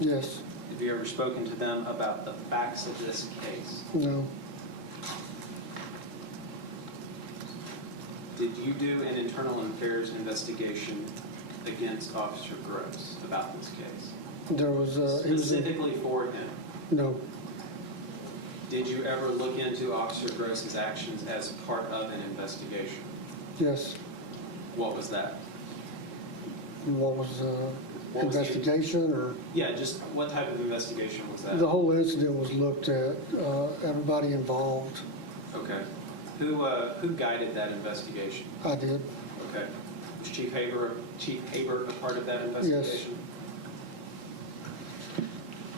yes, Have you ever spoken to them about the facts of this case? no, Did you do an internal affairs investigation against Officer Gross about this case? there was, he was, Specifically for him? no, Did you ever look into Officer Gross's actions as part of an investigation? yes. What was that? What was, What was the- investigation, or? Yeah, just what type of investigation was that? The whole incident was looked at, everybody involved. Okay. Who guided that investigation? I did, Okay. Was Chief Haber a part of that investigation?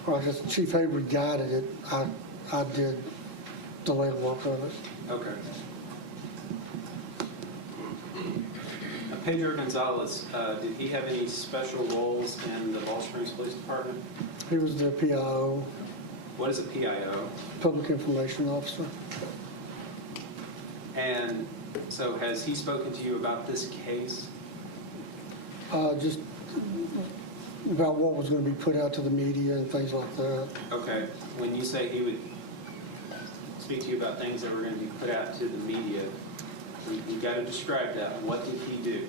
or I guess Chief Haber guided it, I did the legwork of it. Okay. Pedro Gonzalez, did he have any special roles in the Balch Springs Police Department? He was the PIO, What is a PIO? Public Information Officer. And so has he spoken to you about this case? Just about what was going to be put out to the media and things like that. Okay. When you say he would speak to you about things that were going to be put out to the media, you've got to describe that. What did he do?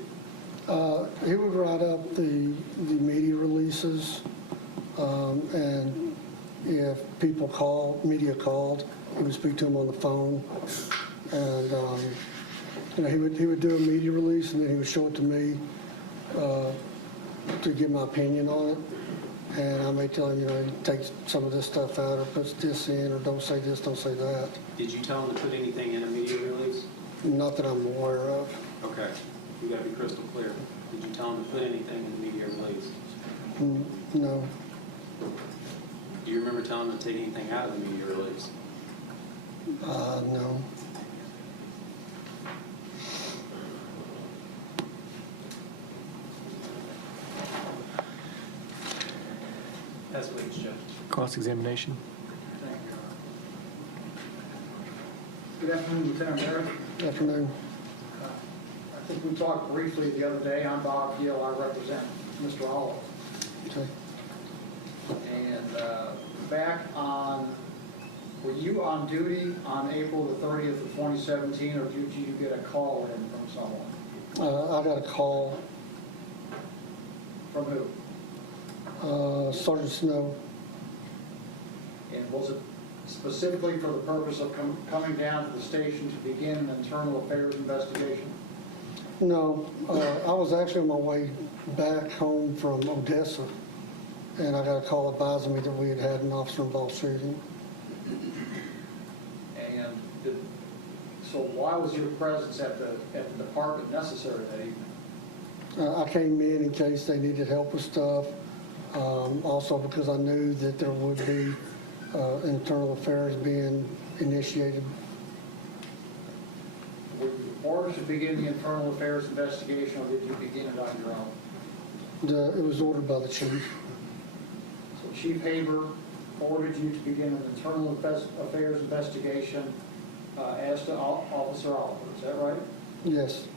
He would write up the media releases, and if media called, he would speak to them on the phone. And he would do a media release, and then he would show it to me to give my opinion on it. And I may tell him, take some of this stuff out, or put this in, or don't say this, don't say that. Did you tell him to put anything in a media release? Not that I'm aware of. Okay. You got to be crystal clear. Did you tell him to put anything in the media release? No, Do you remember telling him to take anything out of the media release? no. That's what he's Jeff. Cross-examination. Thank you. Good afternoon, Lieutenant Merritt. Afternoon. I think we talked briefly the other day. I'm Bob Gill. I represent Mr. Olive. Okay. And were you on duty on April the 30th of 2017, or did you get a call in from someone? I got a call, From who? Sergeant Snow. And was it specifically for the purpose of coming down to the station to begin an internal affairs investigation? No, I was actually on my way back home from Odessa, and I got a call advising me that we had an officer-involved shooting. And So why was your presence at the department necessary that evening? I came in case they needed help with stuff. Also because I knew that there would be internal affairs being initiated. Were you ordered to begin the internal affairs investigation, or did you begin it on your own? It was ordered by the chief. So Chief Haber ordered you to begin an internal affairs investigation as to Officer Oliver, is that right? Yes,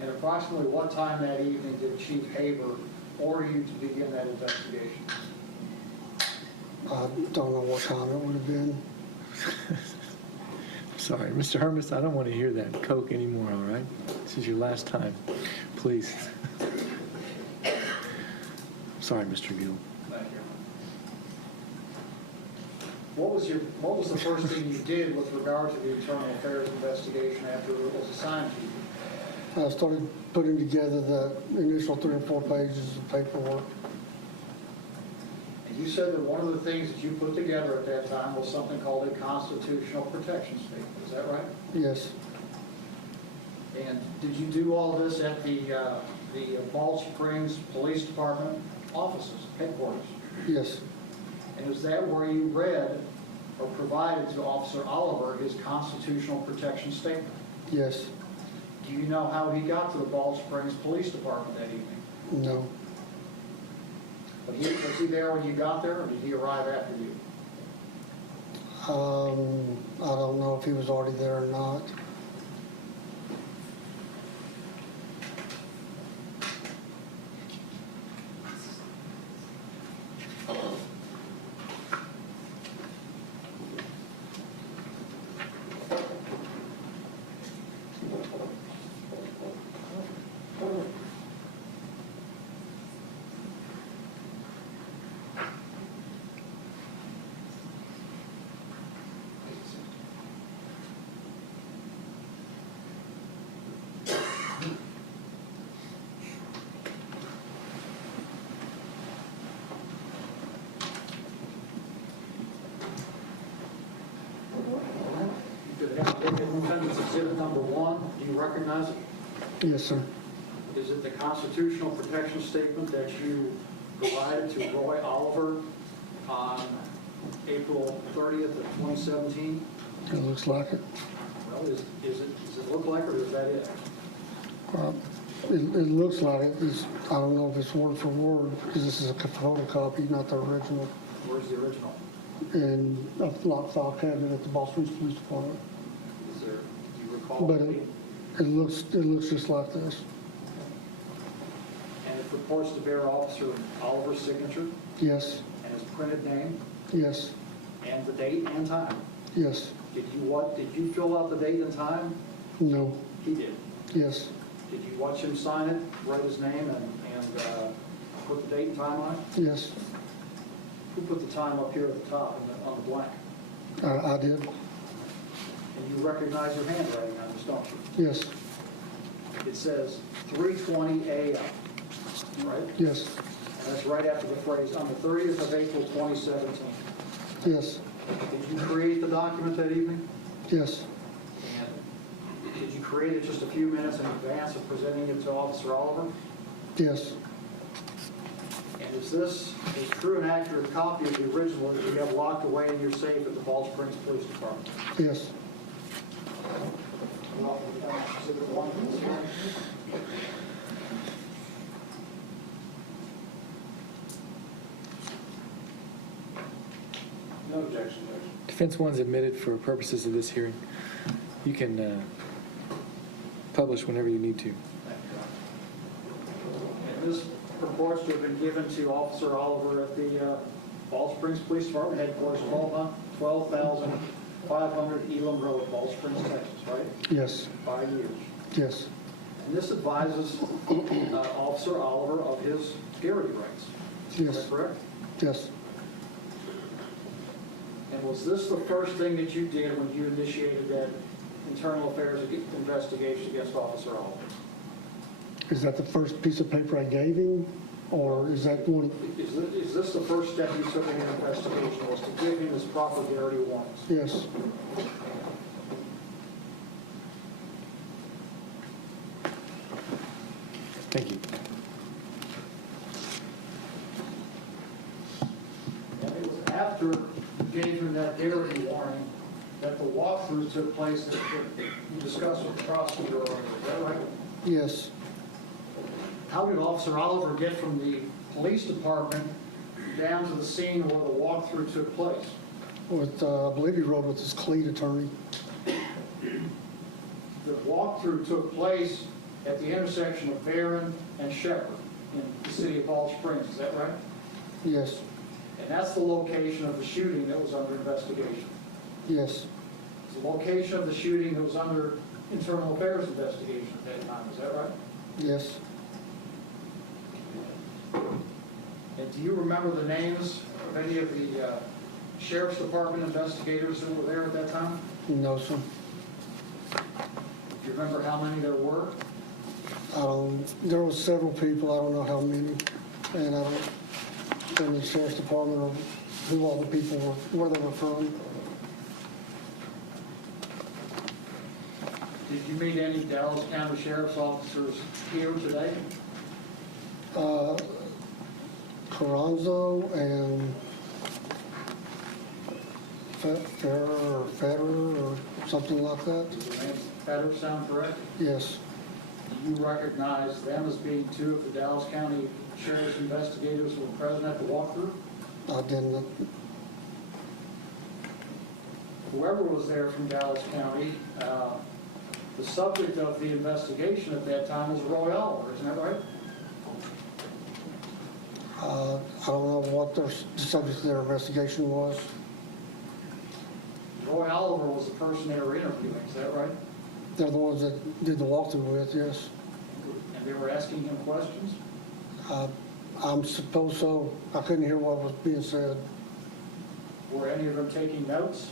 And approximately what time that evening did Chief Haber order you to begin that investigation? I don't know what time it would have been. Sorry, Mr. Hermes, I don't want to hear that Coke anymore, all right? This is your last time, please. Sorry, Mr. Gill. Thank you. What was the first thing you did with regard to the internal affairs investigation after it was assigned to you? I started putting together the initial 3 or 4 pages of paperwork. And you said that one of the things that you put together at that time was something called a constitutional protection statement. Is that right? Yes, And did you do all of this at the Balch Springs Police Department offices, headquarters? yes, And is that where you read or provided to Officer Oliver his constitutional protection statement? yes, Do you know how he got to the Balch Springs Police Department that evening? no. Was he there when you got there, or did he arrive after you? I don't know if he was already there or not. Did it have Defendant's Exhibit Number 1? Do you recognize it? Yes, sir. Is it the constitutional protection statement that you provided to Roy Oliver on April 30th of 2017? It looks like it. Well, does it look like, or is that it? It looks like it. I don't know if it's word for word, because this is a photocopy, not the original. Where's the original? In a locked file cabinet at the Balch Springs Police Department. Do you recall? But it looks just like this. And it purports to bear Officer Oliver's signature Yes, and his printed name yes, and the date and time. yes, Did you fill out the date and time? no, He did. yes, Did you watch him sign it, write his name, and put the date and time on it? yes. Who put the time up here at the top on the blank? I did. And you recognize your handwriting on this, don't you? Yes, It says 3:20 a.m., right? yes, And that's right after the phrase, on the 30th of April 2017. yes, Did you create the document that evening? yes, And did you create it just a few minutes in advance of presenting it to Officer Oliver? yes, And is this a true and accurate copy of the original that you have locked away in your safe at the Balch Springs Police Department? yes. Exhibit 1 for this hearing. No objection, Judge. Defense one's admitted for purposes of this hearing. You can publish whenever you need to. Thank you. And this purports to have been given to Officer Oliver at the Balch Springs Police Department headquarters, 12,500 Elam Road, Balch Springs, Texas, right? Yes, 5 years. yes, And this advises Officer Oliver of his Garrity rights. Is yes, that correct? yes, And was this the first thing that you did when you initiated that internal affairs investigation against Officer Oliver? Is that the first piece of paper I gave him, or is that one? Is this the first step you took in your investigation, was to give him his proper Garrity warnings? Yes, Thank you. And it was after you gave him that Garrity warning that the walkthrough took place that you discussed with the prosecutor earlier, is that right? Yes. How did Officer Oliver get from the police department down to the scene where the walkthrough took place? With, I believe he rode with his cleat attorney. The walkthrough took place at the intersection of Barron and Shepherd in the city of Bald Springs, is that right? Yes, And that's the location of the shooting that was under investigation. yes, It's the location of the shooting that was under internal affairs investigation at that time, is that right? yes. And do you remember the names of any of the sheriff's department investigators that were there at that time? No, sir. Do you remember how many there were? There was several people, I don't know how many, and I don't, in the sheriff's department, or who all the people were, where they were from. Did you meet any Dallas County sheriff's officers here today? Carranzo and Federer or something like that. Does the name Fetter sound correct? Yes, Do you recognize them as being two of the Dallas County sheriff's investigators who were present at the walkthrough? I didn't. Whoever was there from Dallas County, the subject of the investigation at that time was Roy Oliver, isn't that right? I don't know what the subject of their investigation was. Roy Oliver was the person they were interviewing, is that right? They're the ones that did the walkthrough with, yes. And they were asking him questions? I'm supposed so. I couldn't hear what was being said. Were any of them taking notes?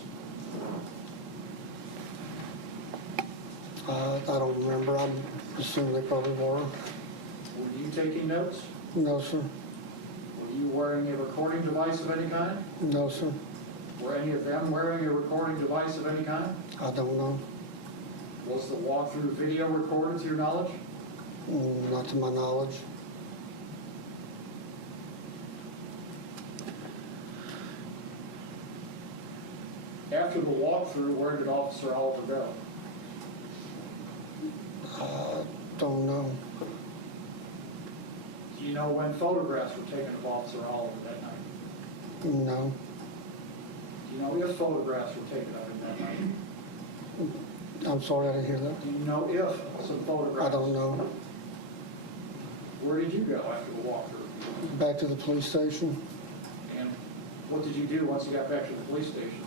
I don't remember. I assume they probably were. Were you taking notes? No, sir. Were you wearing a recording device of any kind? No, sir. Were any of them wearing a recording device of any kind? I don't know. Was the walkthrough video recorded to your knowledge? Not to my knowledge. After the walkthrough, where did Officer Oliver go? Don't know. Do you know when photographs were taken of Officer Oliver that night? No. Do you know if photographs were taken of him that night? I'm sorry, I didn't hear that. Do you know if some photographs? I don't know. Where did you go after the walkthrough? Back to the police station. And what did you do once you got back to the police station?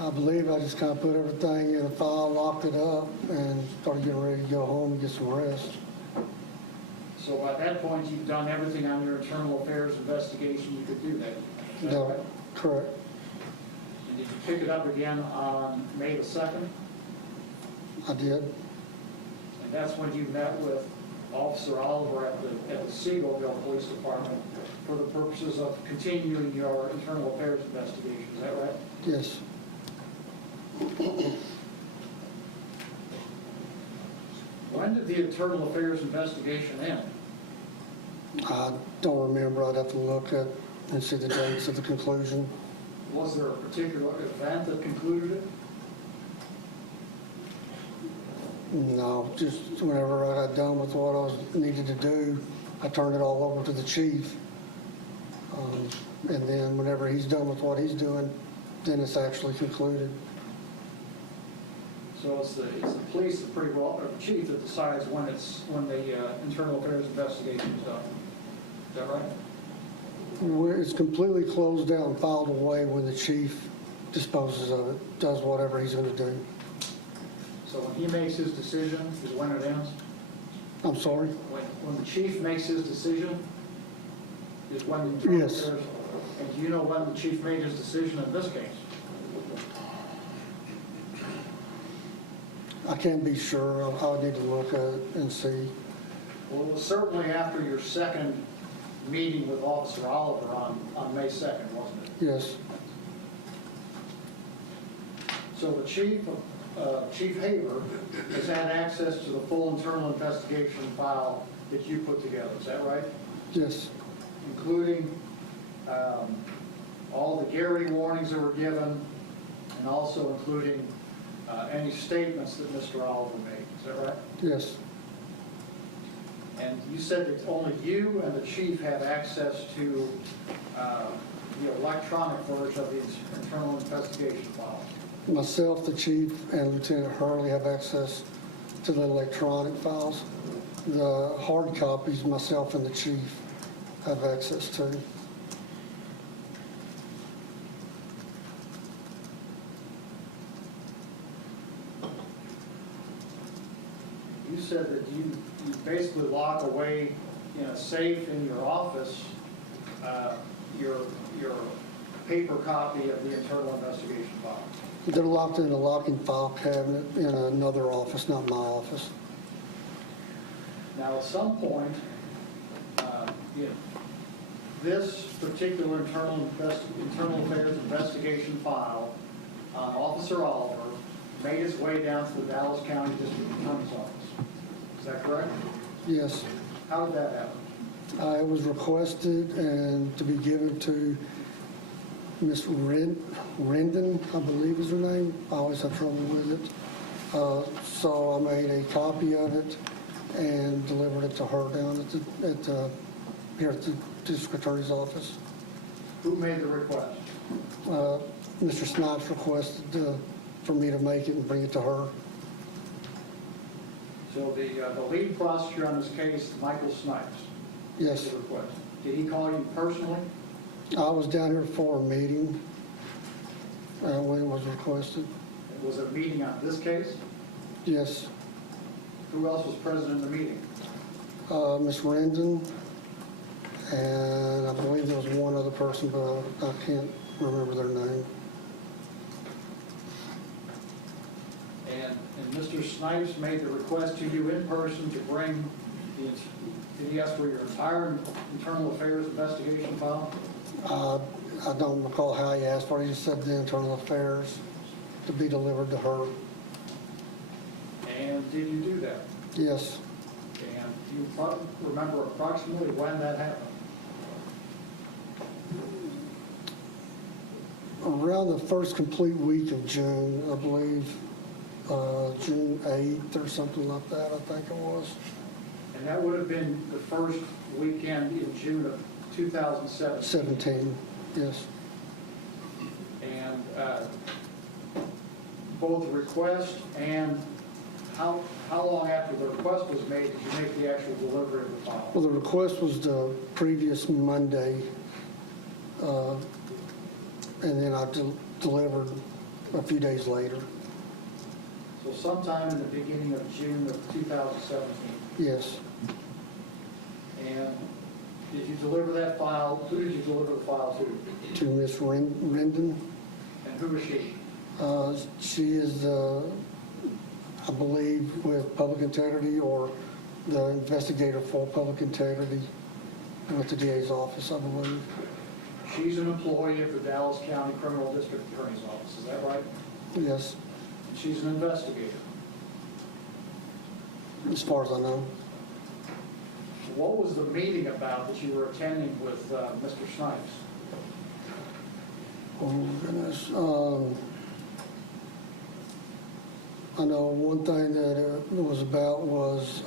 I believe I just kind of put everything in a file, locked it up, and started getting ready to go home and get some rest. So at that point, you've done everything on your internal affairs investigation you could do that. Is that No, right? correct. And did you pick it up again on May the 2nd? I did. And that's when you met with Officer Oliver at the Seagoville Police Department for the purposes of continuing your internal affairs investigation. Is that right? Yes. When did the internal affairs investigation end? I don't remember. I'd have to look at and see the dates of the conclusion. Was there a particular event that concluded it? No, just whenever I got done with what I was needed to do, I turned it all over to the chief. And then whenever he's done with what he's doing, then it's actually concluded. So it's the police, the pretty well, or the chief that decides when the internal affairs investigation is done. Is that right? It's completely closed down and filed away when the chief disposes of it, does whatever he's going to do. So when he makes his decision is when it ends? I'm sorry? When the chief makes his decision is when the internal Yes. affairs... And do you know when the chief made his decision in this case? I can't be sure. I'll need to look at it and see. Well, it was certainly after your second meeting with Officer Oliver on May 2nd, wasn't it? Yes, So the chief Chief Haber has had access to the full internal investigation file that you put together, is that right? Yes, Including all the Gary warnings that were given, and also including any statements that Mr. Oliver made, is that right? yes, And you said that only you and the chief have access to the electronic version of the internal investigation file. myself, the chief, and Lieutenant Hurley have access to the electronic files. The hard copies, myself and the chief have access to. You said that you basically lock away in a safe in your office your paper copy of the internal investigation file. They're locked in a locking file cabinet in another office, not my office. Now, at some point, this particular internal affairs investigation file, Officer Oliver made his way down to the Dallas County District Attorney's Office. Is that correct? Yes, How did that happen? it was requested and to be given to Miss Rendon, I believe is her name. I always have trouble with it. So I made a copy of it and delivered it to her down here at the district attorney's office. Who made the request? Mr. Snipes requested for me to make it and bring it to her. So the lead prosecutor on this case, Michael Snipes, made Yes, the request. Did he call you personally? I was down here for a meeting when it was requested. Was it a meeting on this case? Yes, Who else was present in the meeting? Miss Rendon, and I believe there was one other person, but I can't remember their name. And Mr. Snipes made the request to you in person to bring did he ask for your entire internal affairs investigation file? I don't recall how he asked for it. He just said the internal affairs to be delivered to her. And did you do that? Yes, And do you remember approximately when that happened? around the first complete week of June, I believe, June 8th or something like that, I think it was. And that would have been the first weekend in June of 2017. 17, yes. And both the request and how long after the request was made did you make the actual delivery of the file? Well, the request was the previous Monday, and then I delivered a few days later. So sometime in the beginning of June of 2017. Yes, And did you deliver that file? Who did you deliver the file to? to Miss Rendon. And who was she? She is, I believe, with Public Integrity or the investigator for Public Integrity with the DA's office, I believe. She's an employee of the Dallas County Criminal District Attorney's Office, is that right? Yes, And she's an investigator. as far as I know. What was the meeting about that you were attending with Mr. Snipes? Oh, goodness. I know one thing that it was about was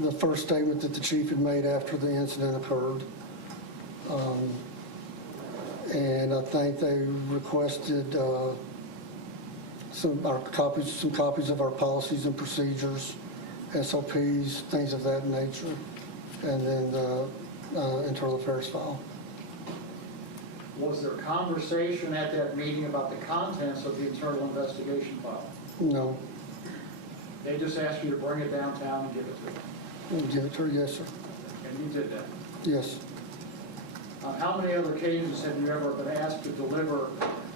the first statement that the chief had made after the incident occurred. And I think they requested some copies of our policies and procedures, SOPs, things of that nature, and then the internal affairs file. Was there conversation at that meeting about the contents of the internal investigation file? No, They just asked you to bring it downtown and give it to them, we'll give it to her, yes, sir. and you did that. Yes. On how many other occasions have you ever been asked to deliver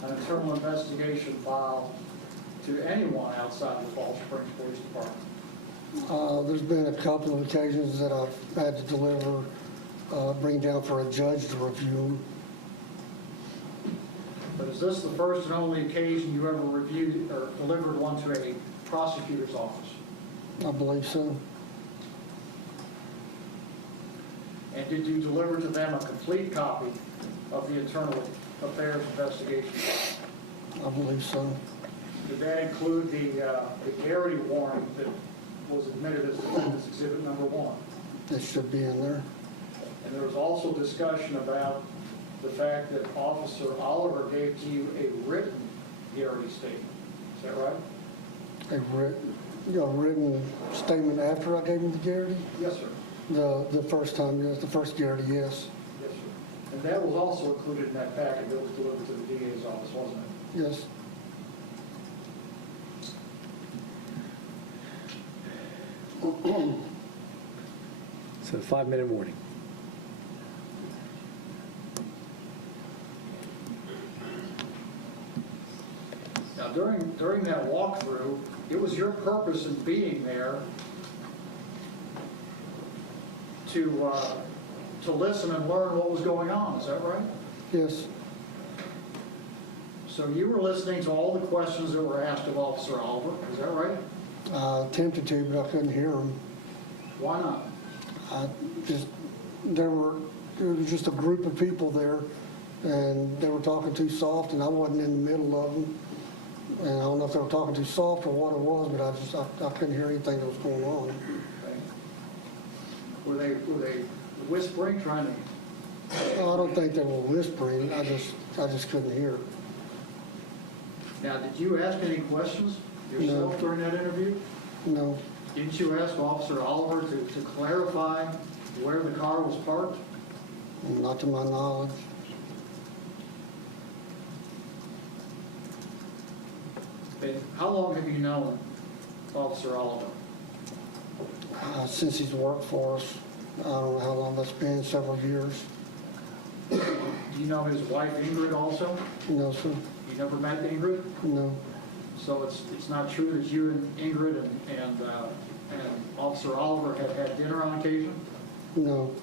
an internal investigation file to anyone outside the Falls Springs Police Department? There's been a couple of occasions that I've had to deliver, bring down for a judge to review them. But But is this the first and only occasion you ever reviewed or delivered one to a prosecutor's office? I believe so. And did you deliver to them a complete copy of the internal affairs investigation? I believe so. Did that include the Garrity warning that was admitted as defendant's exhibit number 1? It should be in there. And there was also discussion about the fact that Officer Oliver gave to you a written Garrity statement. Is that right? A written statement after I gave him the Garrity? Yes, sir. The first time, yes, the first Garrity, yes. Yes, sir. And that was also included in that packet that was delivered to the DA's office, wasn't it? Yes. So 5-minute warning. Now, during that walkthrough, it was your purpose in being there to listen and learn what was going on, is that right? Yes. So you were listening to all the questions that were asked of Officer Oliver, is that right? I attempted to, but I couldn't hear him. Why not? There was just a group of people there, and they were talking too soft, and I wasn't in the middle of them. And I don't know if they were talking too soft or what it was, but I couldn't hear anything that was going on. Okay. Were they whispering, trying to? I don't think they were whispering. I just couldn't hear. Now, did you ask any questions yourself No. during that interview? No, Didn't you ask Officer Oliver to clarify where the car was parked? not to my knowledge. And how long have you known Officer Oliver? Since he's worked for us, I don't know how long that's been, several years. Do you know his wife Ingrid also? No, sir. You never met Ingrid? No, So it's not true that you and Ingrid and Officer Oliver have had dinner on occasion? no.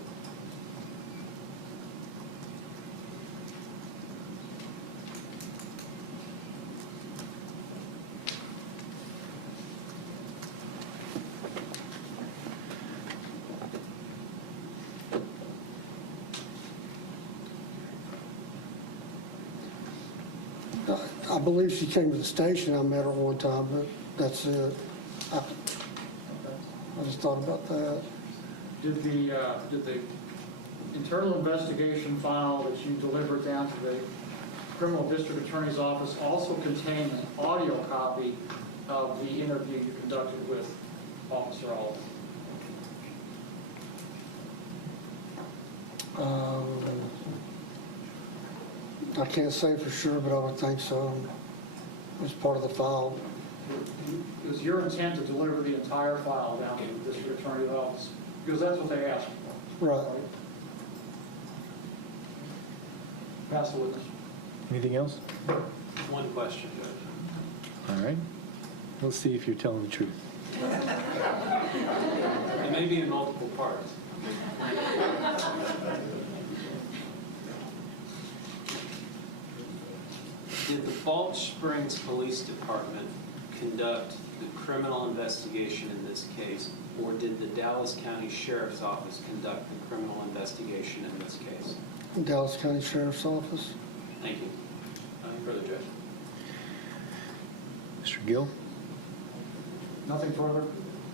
I believe she came to the station. I met her one time, but that's it. I just thought about that. Did the internal investigation file that you delivered down to the criminal district attorney's office also contain an audio copy of the interview you conducted with Officer Oliver? I can't say for sure, but I would think so. It was part of the file. It was your intent to deliver the entire file down to the district attorney's office? Because that's what they asked for. Right. Pass the witness. Anything else? One question, Judge. All right. We'll see if you're telling the truth. It may be in multiple parts. Did the Balch Springs Police Department conduct the criminal investigation in this case, or did the Dallas County Sheriff's Office conduct the criminal investigation in this case? Dallas County Sheriff's Office. Thank you. Nothing further, Judge. Mr. Gill, Nothing further?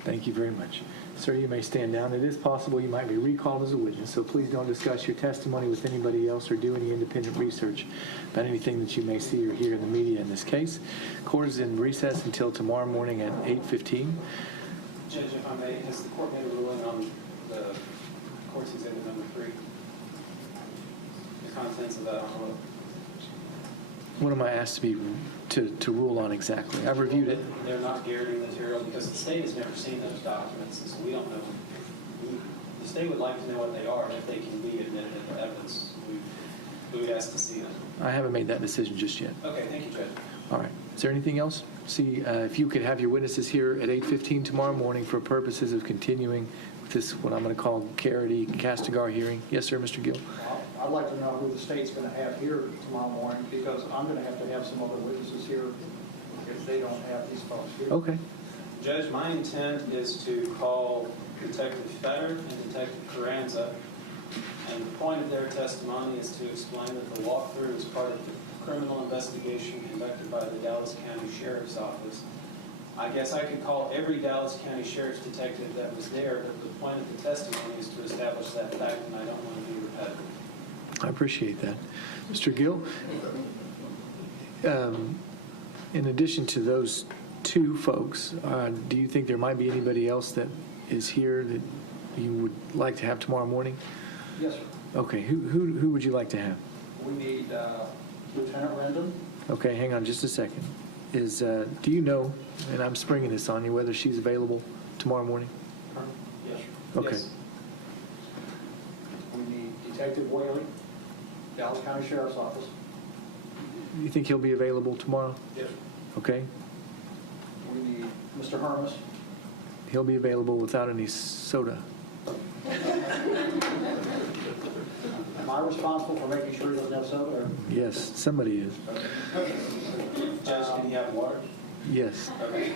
thank you very much. Sir, you may stand down. It is possible you might be recalled as a witness, so please don't discuss your testimony with anybody else or do any independent research about anything that you may see or hear in the media in this case. Court is in recess until tomorrow morning at 8:15. Judge, if I may, has the court made a ruling on the court's exhibit number 3? The contents of that envelope? What am I asked to rule on exactly? I've reviewed it. They're not Garrity material because the state has never seen those documents, and so we don't know. The state would like to know what they are, and if they can be admitted into evidence, we would ask to see them. I haven't made that decision just yet. Okay, thank you, Judge. All right. Is there anything else? See, if you could have your witnesses here at 8:15 tomorrow morning for purposes of continuing with this, what I'm going to call Kastigar hearing. Yes, sir, Mr. Gill. I I'd like to know who the state's going to have here tomorrow morning, because I'm going to have some other witnesses here if they don't have these folks here. Okay. Judge, my intent is to call Detective Fetter and Detective Carranza, and the point of their testimony is to explain that the walkthrough is part of the criminal investigation conducted by the Dallas County Sheriff's Office. I guess I could call every Dallas County Sheriff's detective that was there, but the point of the testimony is to establish that fact, and I don't want to be repetitive. I appreciate that. Mr. Gill, in addition to those two folks, do you think there might be anybody else that is here that you would like to have tomorrow morning? Yes, sir. Okay, who would you like to have? We need Lieutenant Rendon. Okay, hang on just a second. Do you know, and I'm springing this on you, whether she's available tomorrow morning? Yes, sir. Okay. Yes. We need Detective Whaley, Dallas County Sheriff's Office. You think he'll be available tomorrow? Yes, sir. Okay. We need Mr. Hermes. He'll be available without any soda. Am I responsible for making sure he doesn't have soda? Or? Yes, somebody is. Judge, can you have water? Yes. Okay.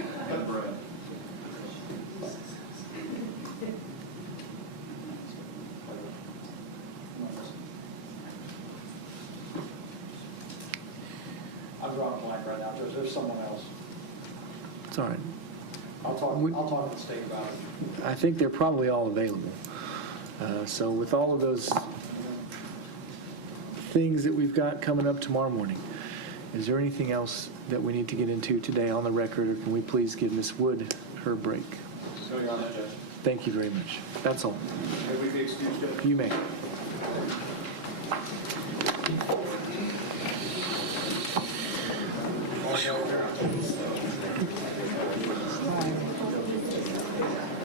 I'm drawing a blank right now. There's someone else. It's all right. I'll talk to the state about it. I think they're probably all available. So with all of those things that we've got coming up tomorrow morning, is there anything else that we need to get into today on the record, or can we please give Ms. Wood her break? So, Your Honor, Judge, Thank you very much. That's all. may we be excused, Judge? You may. On